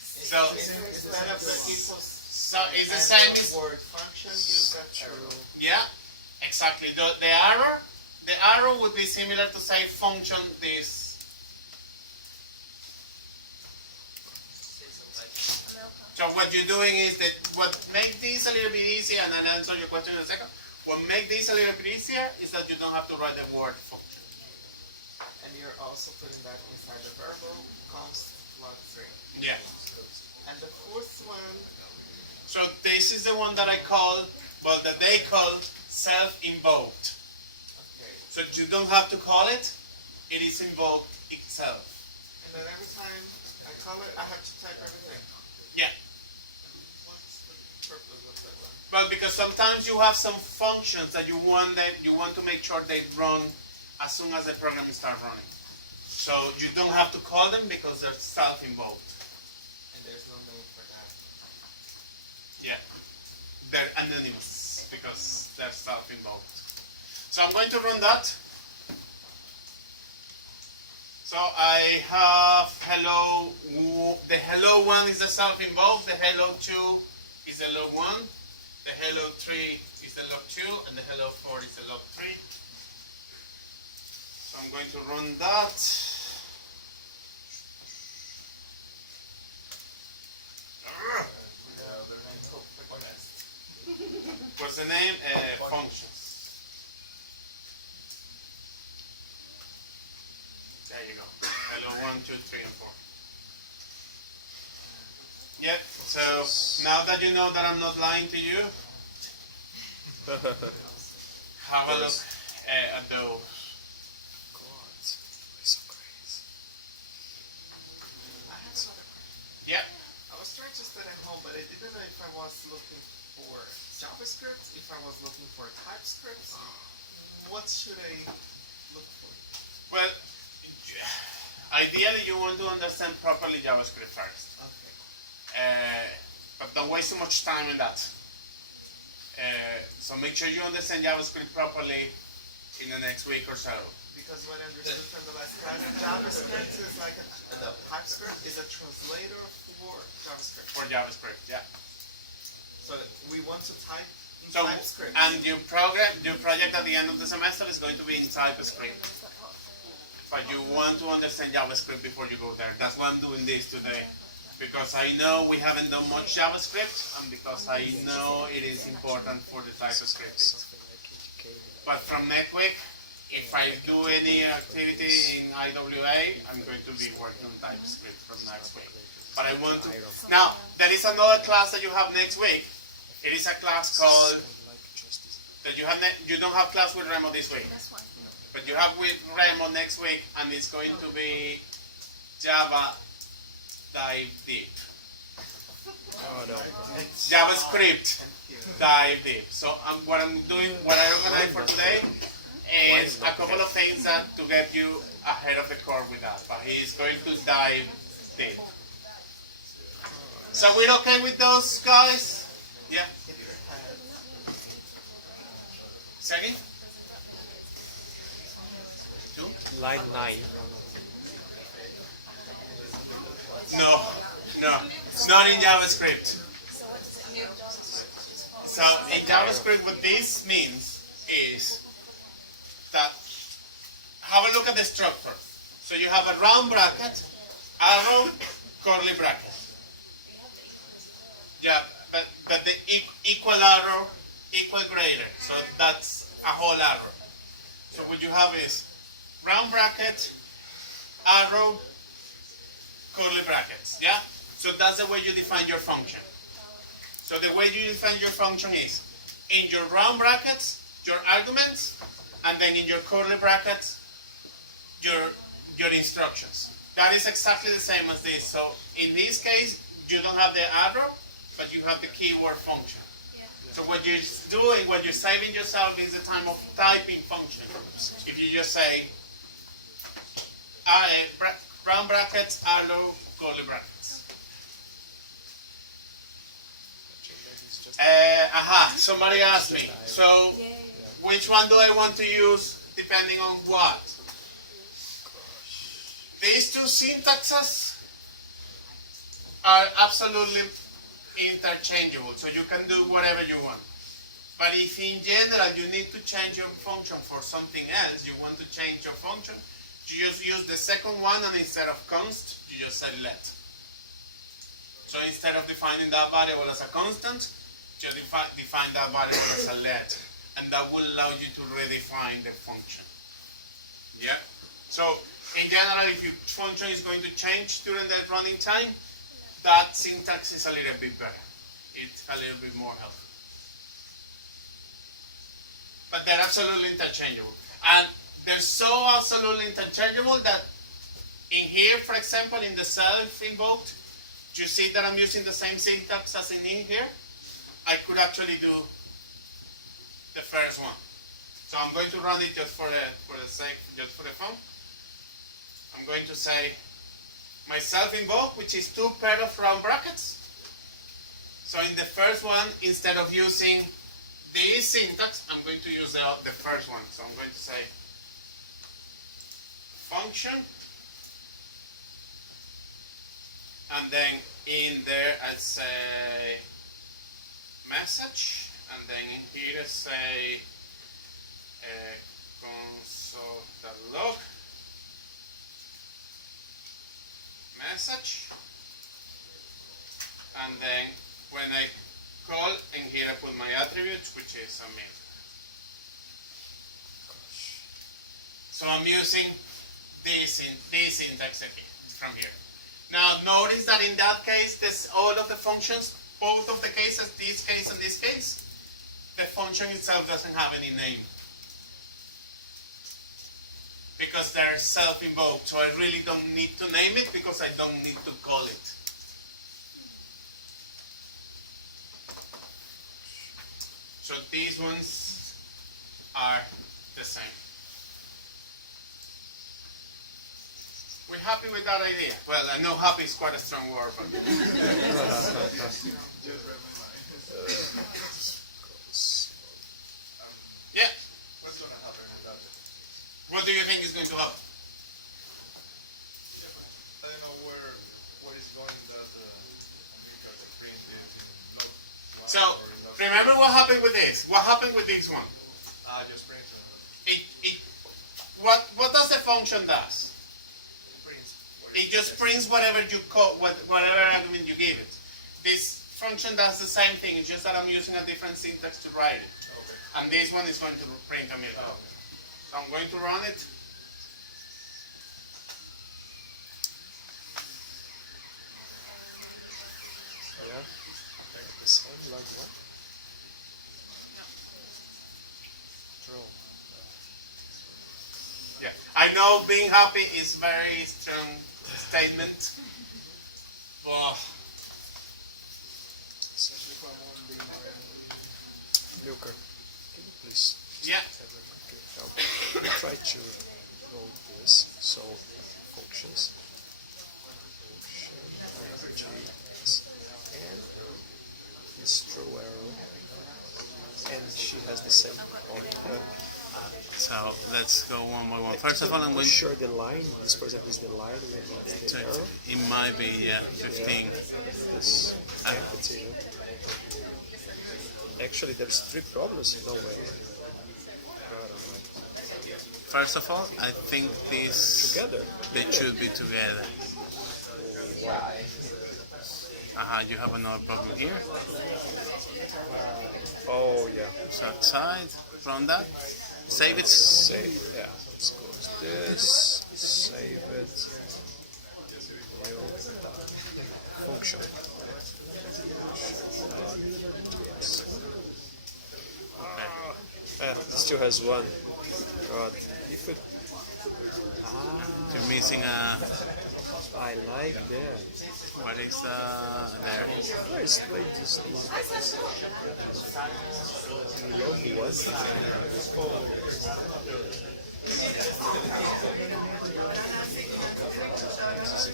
So instead of the equals So it's the same as, word function, use that arrow. yeah, exactly. The arrow would be similar to say function this. So what you're doing is that what makes this a little bit easier, and I'll answer your question in a second. What makes this a little bit easier is that you don't have to write the word function. And you're also putting that inside the variable const log3. Yeah. And the fourth one, So this is the one that I call, well, that they call self-invoked. okay. So you don't have to call it, it is invoked itself. And then every time I call it, I have to type everything. Yeah. What's the purpose of that one? Well, because sometimes you have some functions that you want to make sure they run as soon as the program starts running. So you don't have to call them because they're self-invoked. And there's no name for that. Yeah. They're anonymous because they're self-invoked. So I'm going to run that. So I have hello. The hello one is the self-invoked. The hello 2 is the log 1. The hello 3 is the log 2, and the hello 4 is the log 3. So I'm going to run that. What's the name? Functions. There you go. Hello 1, 2, 3, and 4. Yep. So now that you know that I'm not lying to you, have a look at those. God, why so crazy? I have another question. Yep. I was trying to study at home, but I didn't know if I was looking for JavaScript, if I was looking for TypeScript. What should I look for? Well, ideally you want to understand properly JavaScript first. Okay. But don't waste too much time in that. So make sure you understand JavaScript properly in the next week or so. Because what I understood from the last class, JavaScript is like TypeScript is a translator for JavaScript. For JavaScript, yeah. So we want to type in So TypeScript. and your project at the end of the semester is going to be in TypeScript. But you want to understand JavaScript before you go there. That's why I'm doing this today. Because I know we haven't done much JavaScript, and because I know it is important for the TypeScript. Something like indicating. But from next week, if I do any activity in IWA, I'm going to be working on TypeScript from next week. But I want to... Now, there is another class that you have next week. It is a class called... That you don't have class with Remo this week. That's fine. But you have with Remo next week, and it's going to be Java Dive Deep. Oh no. JavaScript Dive Deep. So what I organized for today is a couple of things that to get you ahead of the curve with that. But he's going to dive deep. So we're okay with those guys? Yeah. Second? Two? Line 9. No, not in JavaScript. So in JavaScript, what this means is that have a look at the structure. So you have a round bracket, arrow, curly bracket. Yeah, but the equal arrow, equal greater. So that's a whole arrow. So what you have is round bracket, arrow, curly brackets, yeah? So that's the way you define your function. So the way you define your function is in your round brackets, your arguments, and then in your curly brackets, your instructions. That is exactly the same as this. So in this case, you don't have the arrow, but you have the keyword function. So what you're doing, what you're saving yourself is the time of typing function. If you just say, round brackets, arrow, curly brackets. Somebody asked me, so which one do I want to use depending on what? These two syntaxes are absolutely interchangeable, so you can do whatever you want. But if in general you need to change your function for something else, you want to change your function, you just use the second one, and instead of const, you just say let. So instead of defining that variable as a constant, you define that variable as a let. And that will allow you to redefine the function. Yeah? So in general, if your function is going to change during the running time, that syntax is a little bit better. It's a little bit more helpful. But they're absolutely interchangeable. And they're so absolutely interchangeable that in here, for example, in the self-invoked, you see that I'm using the same syntax as in here? I could actually do the first one. So I'm going to run it just for the fun. I'm going to say my self-invoke, which is two pair of round brackets. So in the first one, instead of using this syntax, I'm going to use the first one. So I'm going to say function, and then in there I say message, and then in here I say console.log message, and then when I call, in here I put my attributes, which is a min. So I'm using this syntax again from here. Now notice that in that case, this all of the functions, both of the cases, this case and this case, the function itself doesn't have any name. Because they're self-invoked, so I really don't need to name it because I don't need to call it. So these ones are the same. We're happy with that idea. Well, I know happy is quite a strong word, but Just read my mind. yeah. What's gonna happen in that? What do you think is going to happen? I don't know where is going that America can print it in log one So or in log remember what happened with this? What happened with this one? just print What does the function does? prints. It just prints whatever you call, whatever argument you give it. This function does the same thing. It's just that I'm using a different syntax to write it. Okay. And this one is going to print a million. Okay. So I'm going to run it. Yeah. The same like what? Draw. Yeah, I know being happy is a very strong statement, but Luca, can you please yeah, help me try to hold this? So functions. And this true arrow. And she has the same point. so let's go one by one. First of all, I'm going to sure the line, this for example is the line with the check. arrow. It might be, yeah, 15. This entity. Actually, there's 3 problems in no way. First of all, I think these, Together. they should be together. You have another problem here. Oh yeah. So outside from that, save it. Save. Yeah. Let's close this. Save it. New function. Okay. It still has 1. God. If it. You're missing a. I like that. What is there? Where is latest? Log 1. This is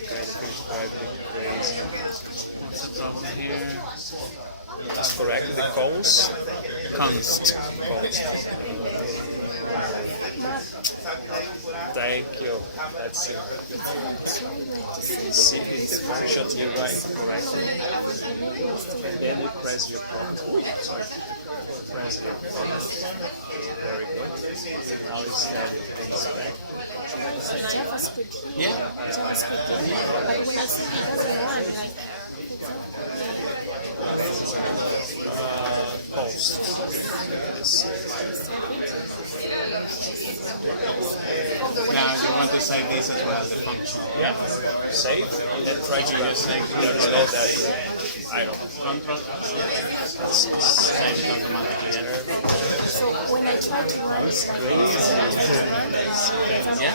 kind of describing crazy. What's the problem here? It's correct. The cons. Const. Thank you. That's it. See if the function you write correctly. And then you press your problem. Sorry. Press your problem. Very good. Now it's heavy. When I say JavaScript here, Yeah. JavaScript there, but when I say it doesn't run, like, Post. Now you want to save this as well, the function. Yeah. Save and then try to run. There's no that. I don't know. Control. Save it automatically. Yeah. so when I try to run it, like, Yeah.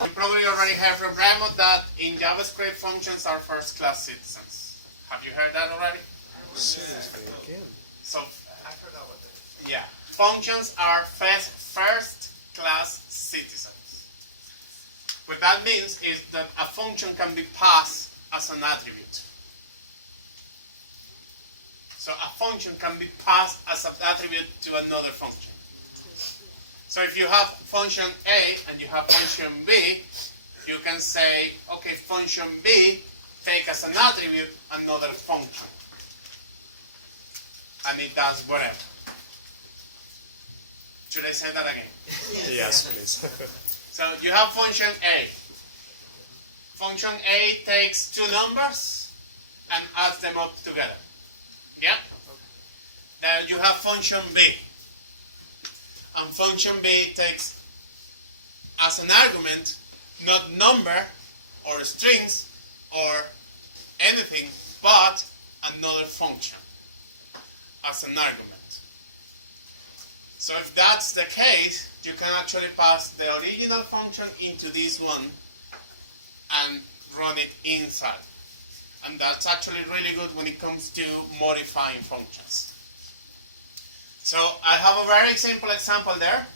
You probably already have programmed that in JavaScript functions are first-class citizens. Have you heard that already? Seriously, again. So, yeah, functions are first-class citizens. What that means is that a function can be passed as an attribute. So a function can be passed as an attribute to another function. So if you have function A and you have function B, you can say, okay, function B, take as an attribute another function. And it does whatever. Should I say that again? Yes, please. So you have function A. Function A takes 2 numbers and adds them up together. Yeah? Then you have function b. And function b takes as an argument not number or strings or anything, but another function as an argument. So if that's the case, you can actually pass the original function into this one and run it inside. And that's actually really good when it comes to modifying functions. So I have a very simple example there.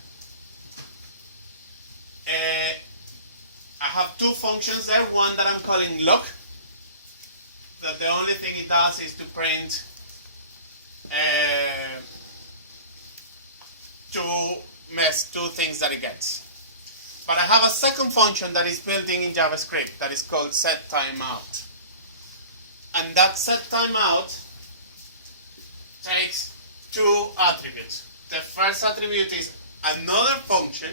I have two functions there, one that I'm calling look, that the only thing it does is to print two things that it gets. But I have a second function that is built in JavaScript that is called setTimeout. And that setTimeout takes two attributes. The first attribute is another function,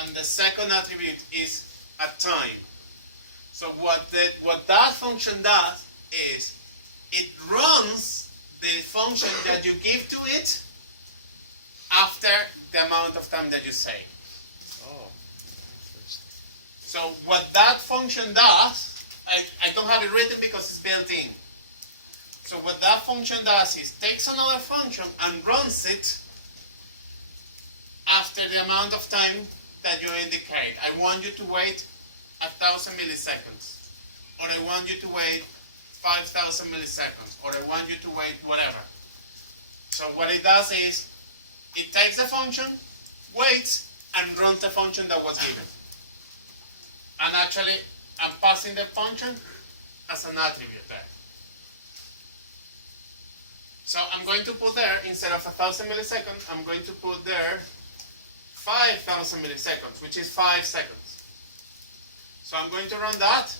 and the second attribute is a time. So what that function does is it runs the function that you give to it after the amount of time that you say. Oh. So what that function does, I don't have it written because it's built in. So what that function does is takes another function and runs it after the amount of time that you indicate. I want you to wait 1,000 milliseconds, or I want you to wait 5,000 milliseconds, or I want you to wait whatever. So what it does is it takes the function, waits, and runs the function that was given. And actually, I'm passing the function as an attribute there. So I'm going to put there, instead of 1,000 milliseconds, I'm going to put there 5,000 milliseconds, which is 5 seconds. So I'm going to run that.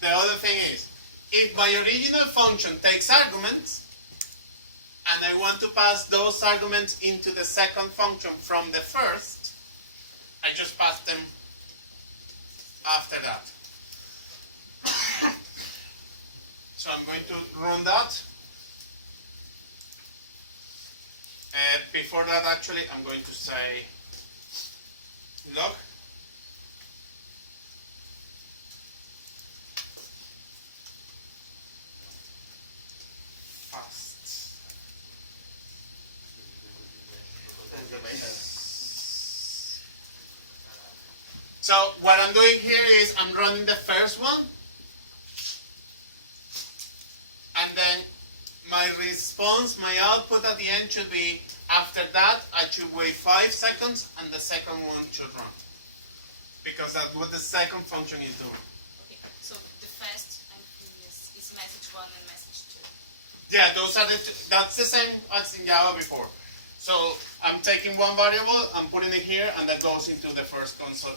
The other thing is, if my original function takes arguments, and I want to pass those arguments into the second function from the first, I just pass them after that. So I'm going to run that. Before that, actually, I'm going to say log. Fast. So what I'm doing here is I'm running the first one, and then my response, my output at the end should be, after that, I should wait 5 seconds, and the second one should run. Because that's what the second function is doing. Okay, so the fast and previous is message 1 and message 2. Yeah, those are that's the same as in Java before. So I'm taking one variable, I'm putting it here, and that goes into the first console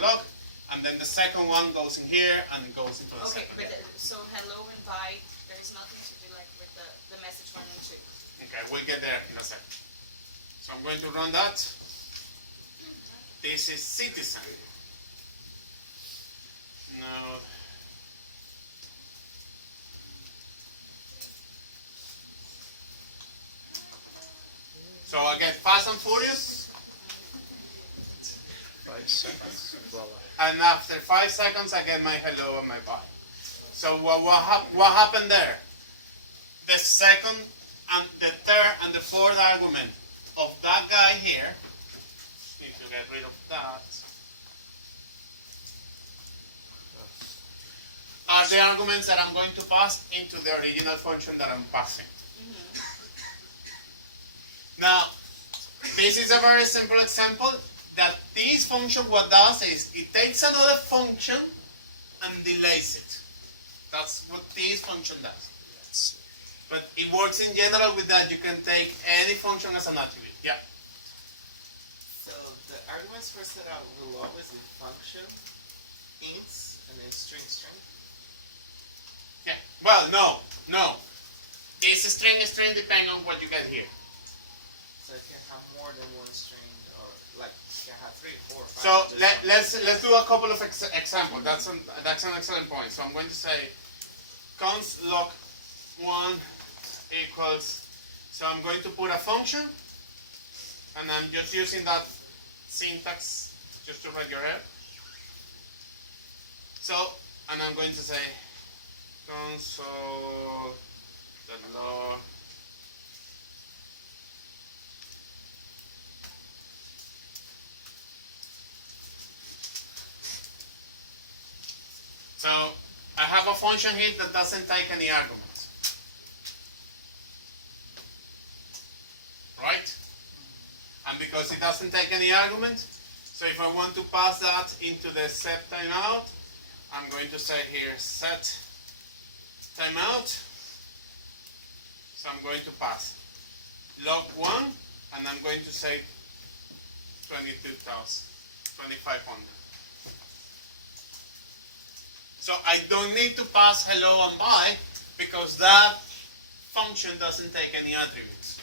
log, and then the second one goes in here, and it goes into the Okay, second. but so hello and bye, there is nothing to do like with the message 1 and 2. Okay, we'll get there in a second. So I'm going to run that. This is Citizen. Now, so I get Fast and Furious, 5 seconds. Voila. and after 5 seconds I get my hello and my bye. So what happened there? The second and the third and the fourth argument of that guy here, need to get rid of that, are the arguments that I'm going to pass into the original function that I'm passing. Now, this is a very simple example that this function, what does is it takes another function and delays it. That's what this function does. That's But it works in general with that. You can take any function as an attribute. Yeah. So the arguments for set out will always be function, ints, and then string. Yeah. Well, no. This string depends on what you get here. So it can have more than one string, or like it can have 3, 4, 5. So just let's do a couple of examples. That's an excellent point. So I'm going to say const log 1 equals, so I'm going to put a function, and I'm just using that syntax just to write your head. So, and I'm going to say console.log so I have a function here that doesn't take any arguments. Right? And because it doesn't take any argument, so if I want to pass that into the set timeout, I'm going to say here set timeout. So I'm going to pass log 1, and I'm going to say 22,000, 2,500. So I don't need to pass hello and bye because that function doesn't take any attributes.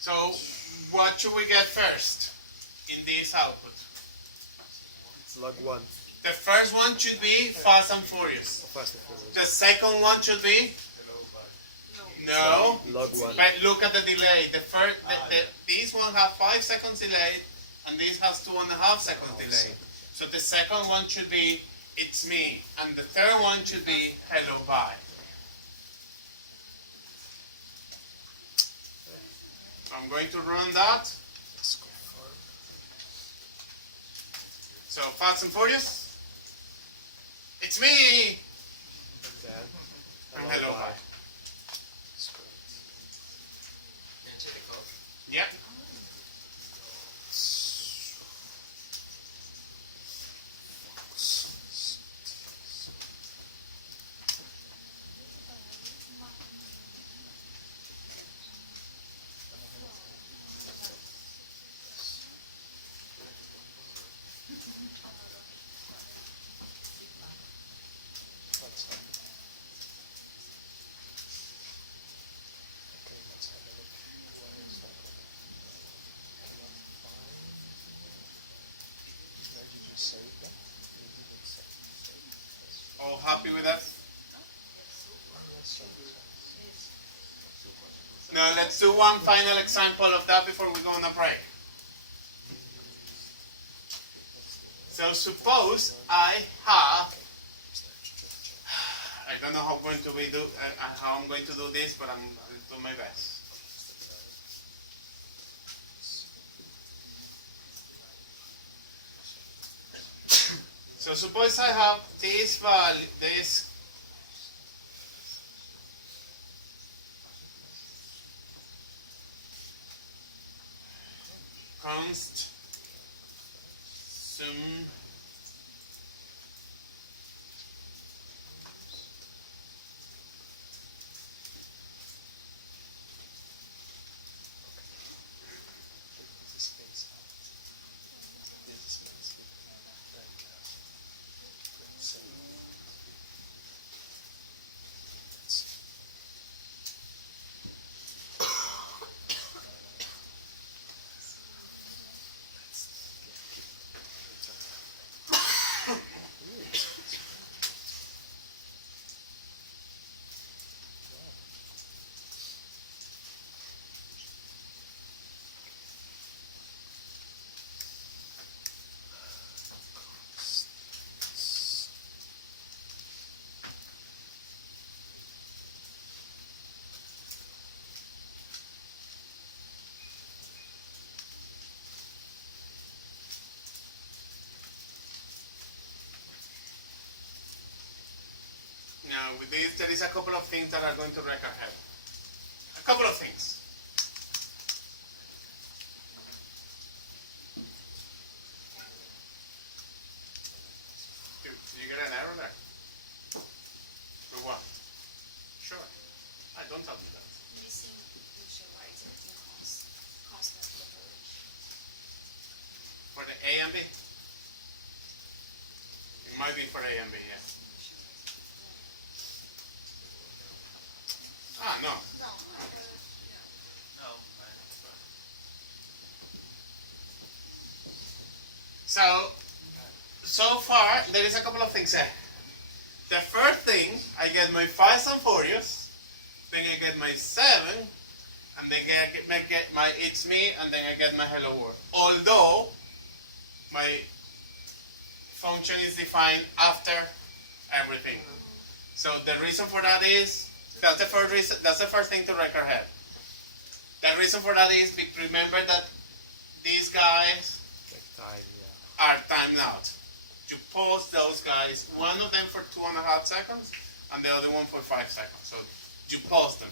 So what should we get first in this output? Log 1. The first one should be fast and furious. Fast and furious. The second one should be no. Log 1. But look at the delay. These one have 5 seconds delay, and this has 2.5 seconds delay. So the second one should be it's me, and the third one should be hello bye. So I'm going to run that. So fast and furious, it's me, and hello bye. Yep. All happy with that? Now let's do one final example of that before we go on a break. So suppose I have, I don't know how I'm going to do this, but I'll do my best. So suppose I have this value, this const sum Now, with this, there is a couple of things that are going to wreck our head. A couple of things. Did you get an error there? For what? Sure. I don't tell you that. Missing visualizer in constant leverage. For the A and B? It might be for A and B, yeah. Ah, no. No, So so far, there is a couple of things there. The first thing, I get my Fast and Furious, then I get my 7, and then I get my It's Me, and then I get my Hello World. Although, my function is defined after everything. So the reason for that is, that's the first reason, that's the first thing to record head. The reason for that is, remember that these guys are timed out. You pause those guys, one of them for 2.5 seconds, and the other one for 5 seconds. So you pause them.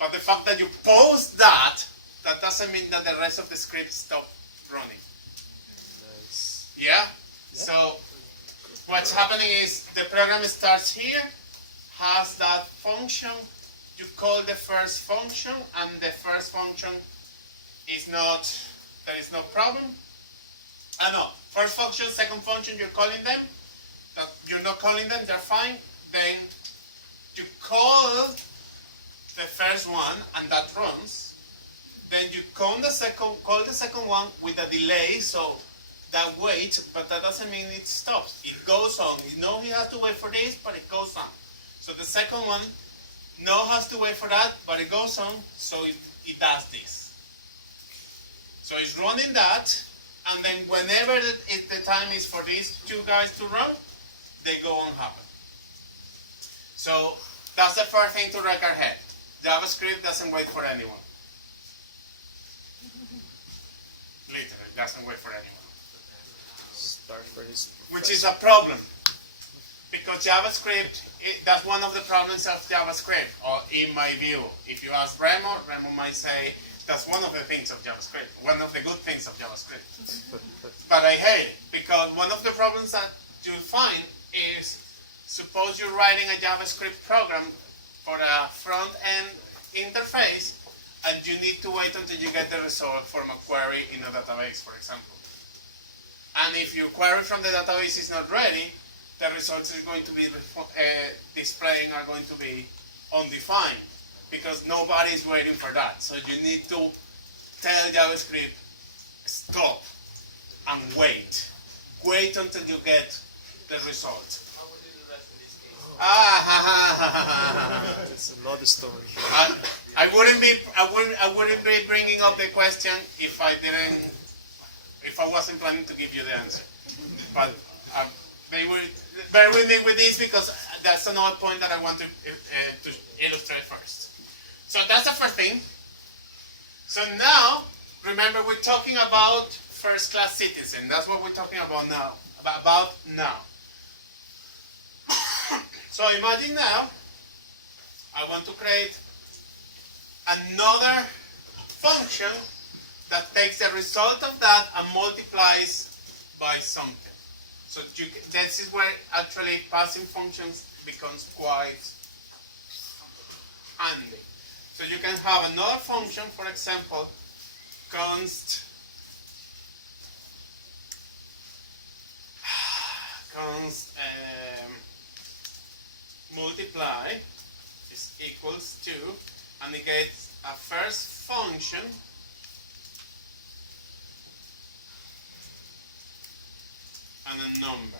But the fact that you pause that, that doesn't mean that the rest of the script stop running. Nice. Yeah? So what's happening is the program starts here, has that function, you call the first function, and the first function is not, there is no problem. No, first function, second function, you're calling them. That you're not calling them, they're fine. Then you call the first one, and that runs. Then you call the second one with a delay, so that waits, but that doesn't mean it stops. It goes on. You know he has to wait for this, but it goes on. So the second one, no has to wait for that, but it goes on, so it does this. So it's running that. And then whenever the time is for these two guys to run, they go on happen. So that's the first thing to record head. JavaScript doesn't wait for anyone. Literally, doesn't wait for anyone. Start for his Which is a problem. Because JavaScript, that's one of the problems of JavaScript, or in my view. If you ask Remo might say, that's one of the things of JavaScript, one of the good things of JavaScript. But I hate it, because one of the problems that you'll find is, suppose you're writing a JavaScript program for a front-end interface, and you need to wait until you get the result from a query in a database, for example. And if your query from the database is not ready, the results is going to be displaying are going to be undefined, because nobody is waiting for that. So you need to tell JavaScript, stop and wait. Wait until you get the result. It's another story. I wouldn't be bringing up the question if I wasn't planning to give you the answer. But bear with me with this, because that's another point that I want to illustrate first. So that's the first thing. So now, remember, we're talking about first-class citizen. That's what we're talking about now. About now. So imagine now, I want to create another function that takes the result of that and multiplies by something. So this is where actually passing functions becomes quite handy. So you can have another function, for example, const multiply is equals to, and it gets a first function and a number.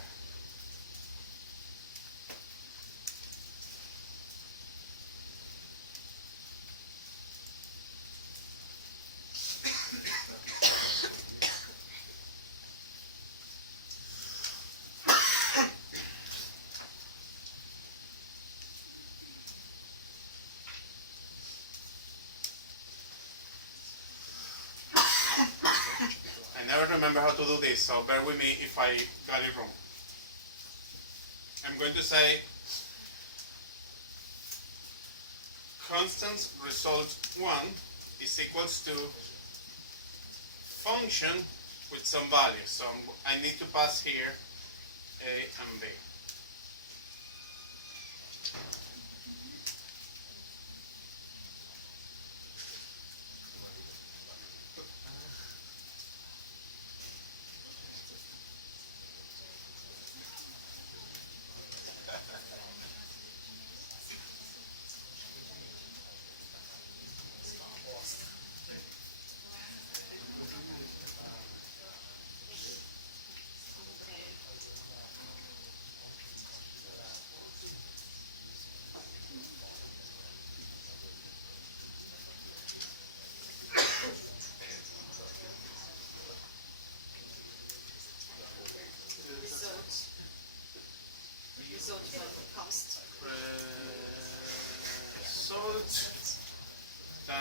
I never remember how to do this, so bear with me if I got it wrong. I'm going to say constant result 1 is equals to function with some values. So I need to pass here A and B. result time.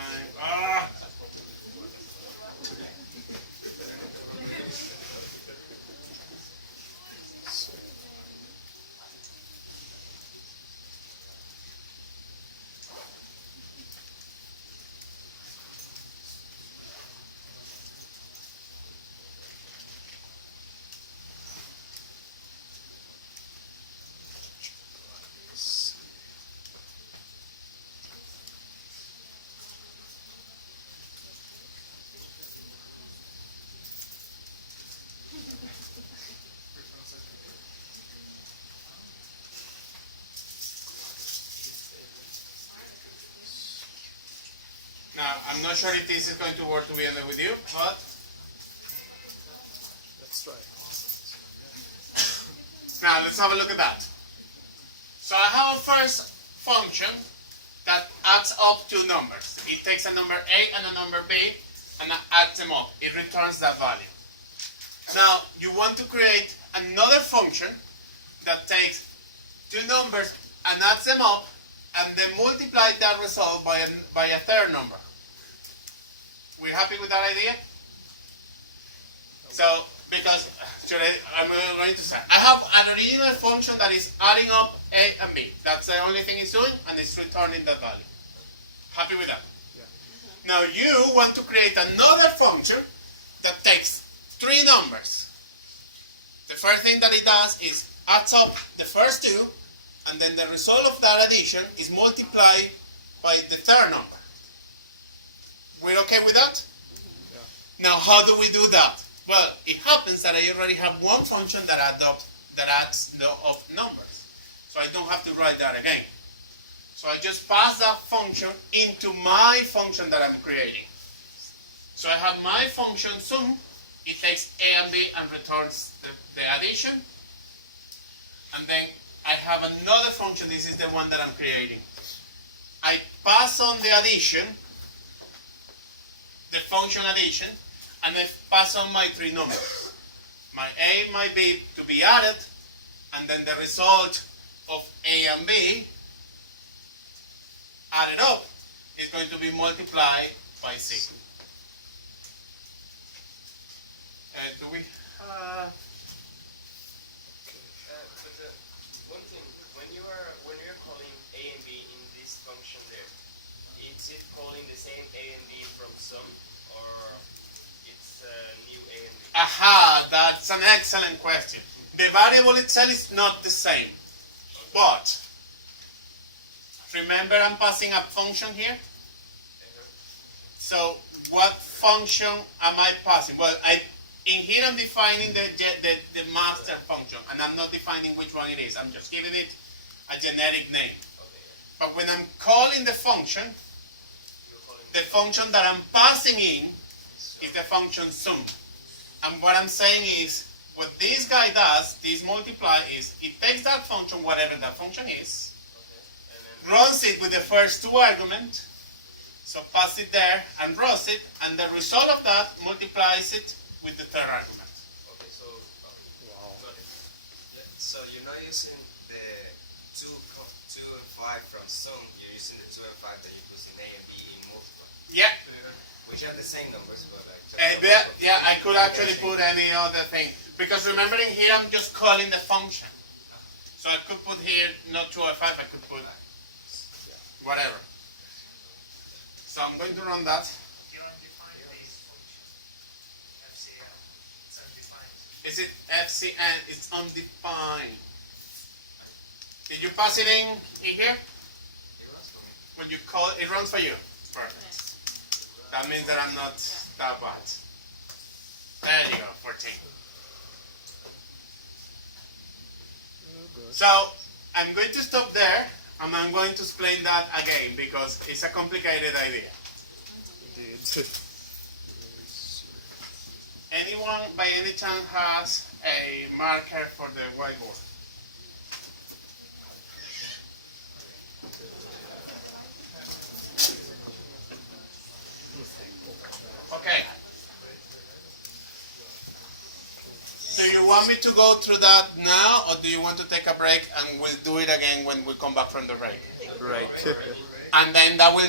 Now, I'm not sure if this is going to work together with you, but Let's try. now let's have a look at that. So I have a first function that adds up two numbers. It takes a number A and a number B and adds them up. It returns that value. Now, you want to create another function that takes two numbers and adds them up and then multiply that result by a third number. We're happy with that idea? So, because I'm going to say, I have an original function that is adding up A and B. That's the only thing it's doing, and it's returning that value. Happy with that? Yeah. Now you want to create another function that takes three numbers. The first thing that it does is adds up the first two, and then the result of that addition is multiplied by the third number. We're okay with that? Yeah. Now, how do we do that? Well, it happens that I already have one function that adds up numbers. So I don't have to write that again. So I just pass that function into my function that I'm creating. So I have my function sum. It takes A and B and returns the addition. And then I have another function. This is the one that I'm creating. I pass on the addition, the function addition, and I pass on my three numbers. My A, my B to be added, and then the result of A and B added up is going to be multiplied by C. Do we have... One thing, when you're calling A and B in this function there, is it calling the same A and B from sum, or it's new A and B? Aha, that's an excellent question. The variable itself is not the same, but remember I'm passing a function here? So what function am I passing? Well, in here I'm defining the master function, and I'm not defining which one it is. I'm just giving it a generic name. But when I'm calling the function that I'm passing in is the function sum. And what I'm saying is, what this guy does, this multiply, is it takes that function, whatever that function is, runs it with the first two arguments, so pass it there and runs it, and the result of that multiplies it with the third argument. Okay, so got it. So you're not using the 2 and 5 from sum, you're using the 2 and 5 that you put in A and B in multiply. Yeah. Which are the same numbers, but like Yeah, I could actually put any other thing. Because remembering here, I'm just calling the function. So I could put here not 2 or 5, I could put whatever. So I'm going to run that. You undefine this function, FCL. It's undefined. Is it FCN? It's undefined. Did you pass it in here? When you call it, runs for you. Perfect. That means that I'm not that bad. There you go, 14. So I'm going to stop there, and I'm going to explain that again because it's a complicated idea. Indeed. Anyone by any chance has a marker for the whiteboard? Okay. Do you want me to go through that now, or do you want to take a break and we'll do it again when we come back from the break? Right. and then that will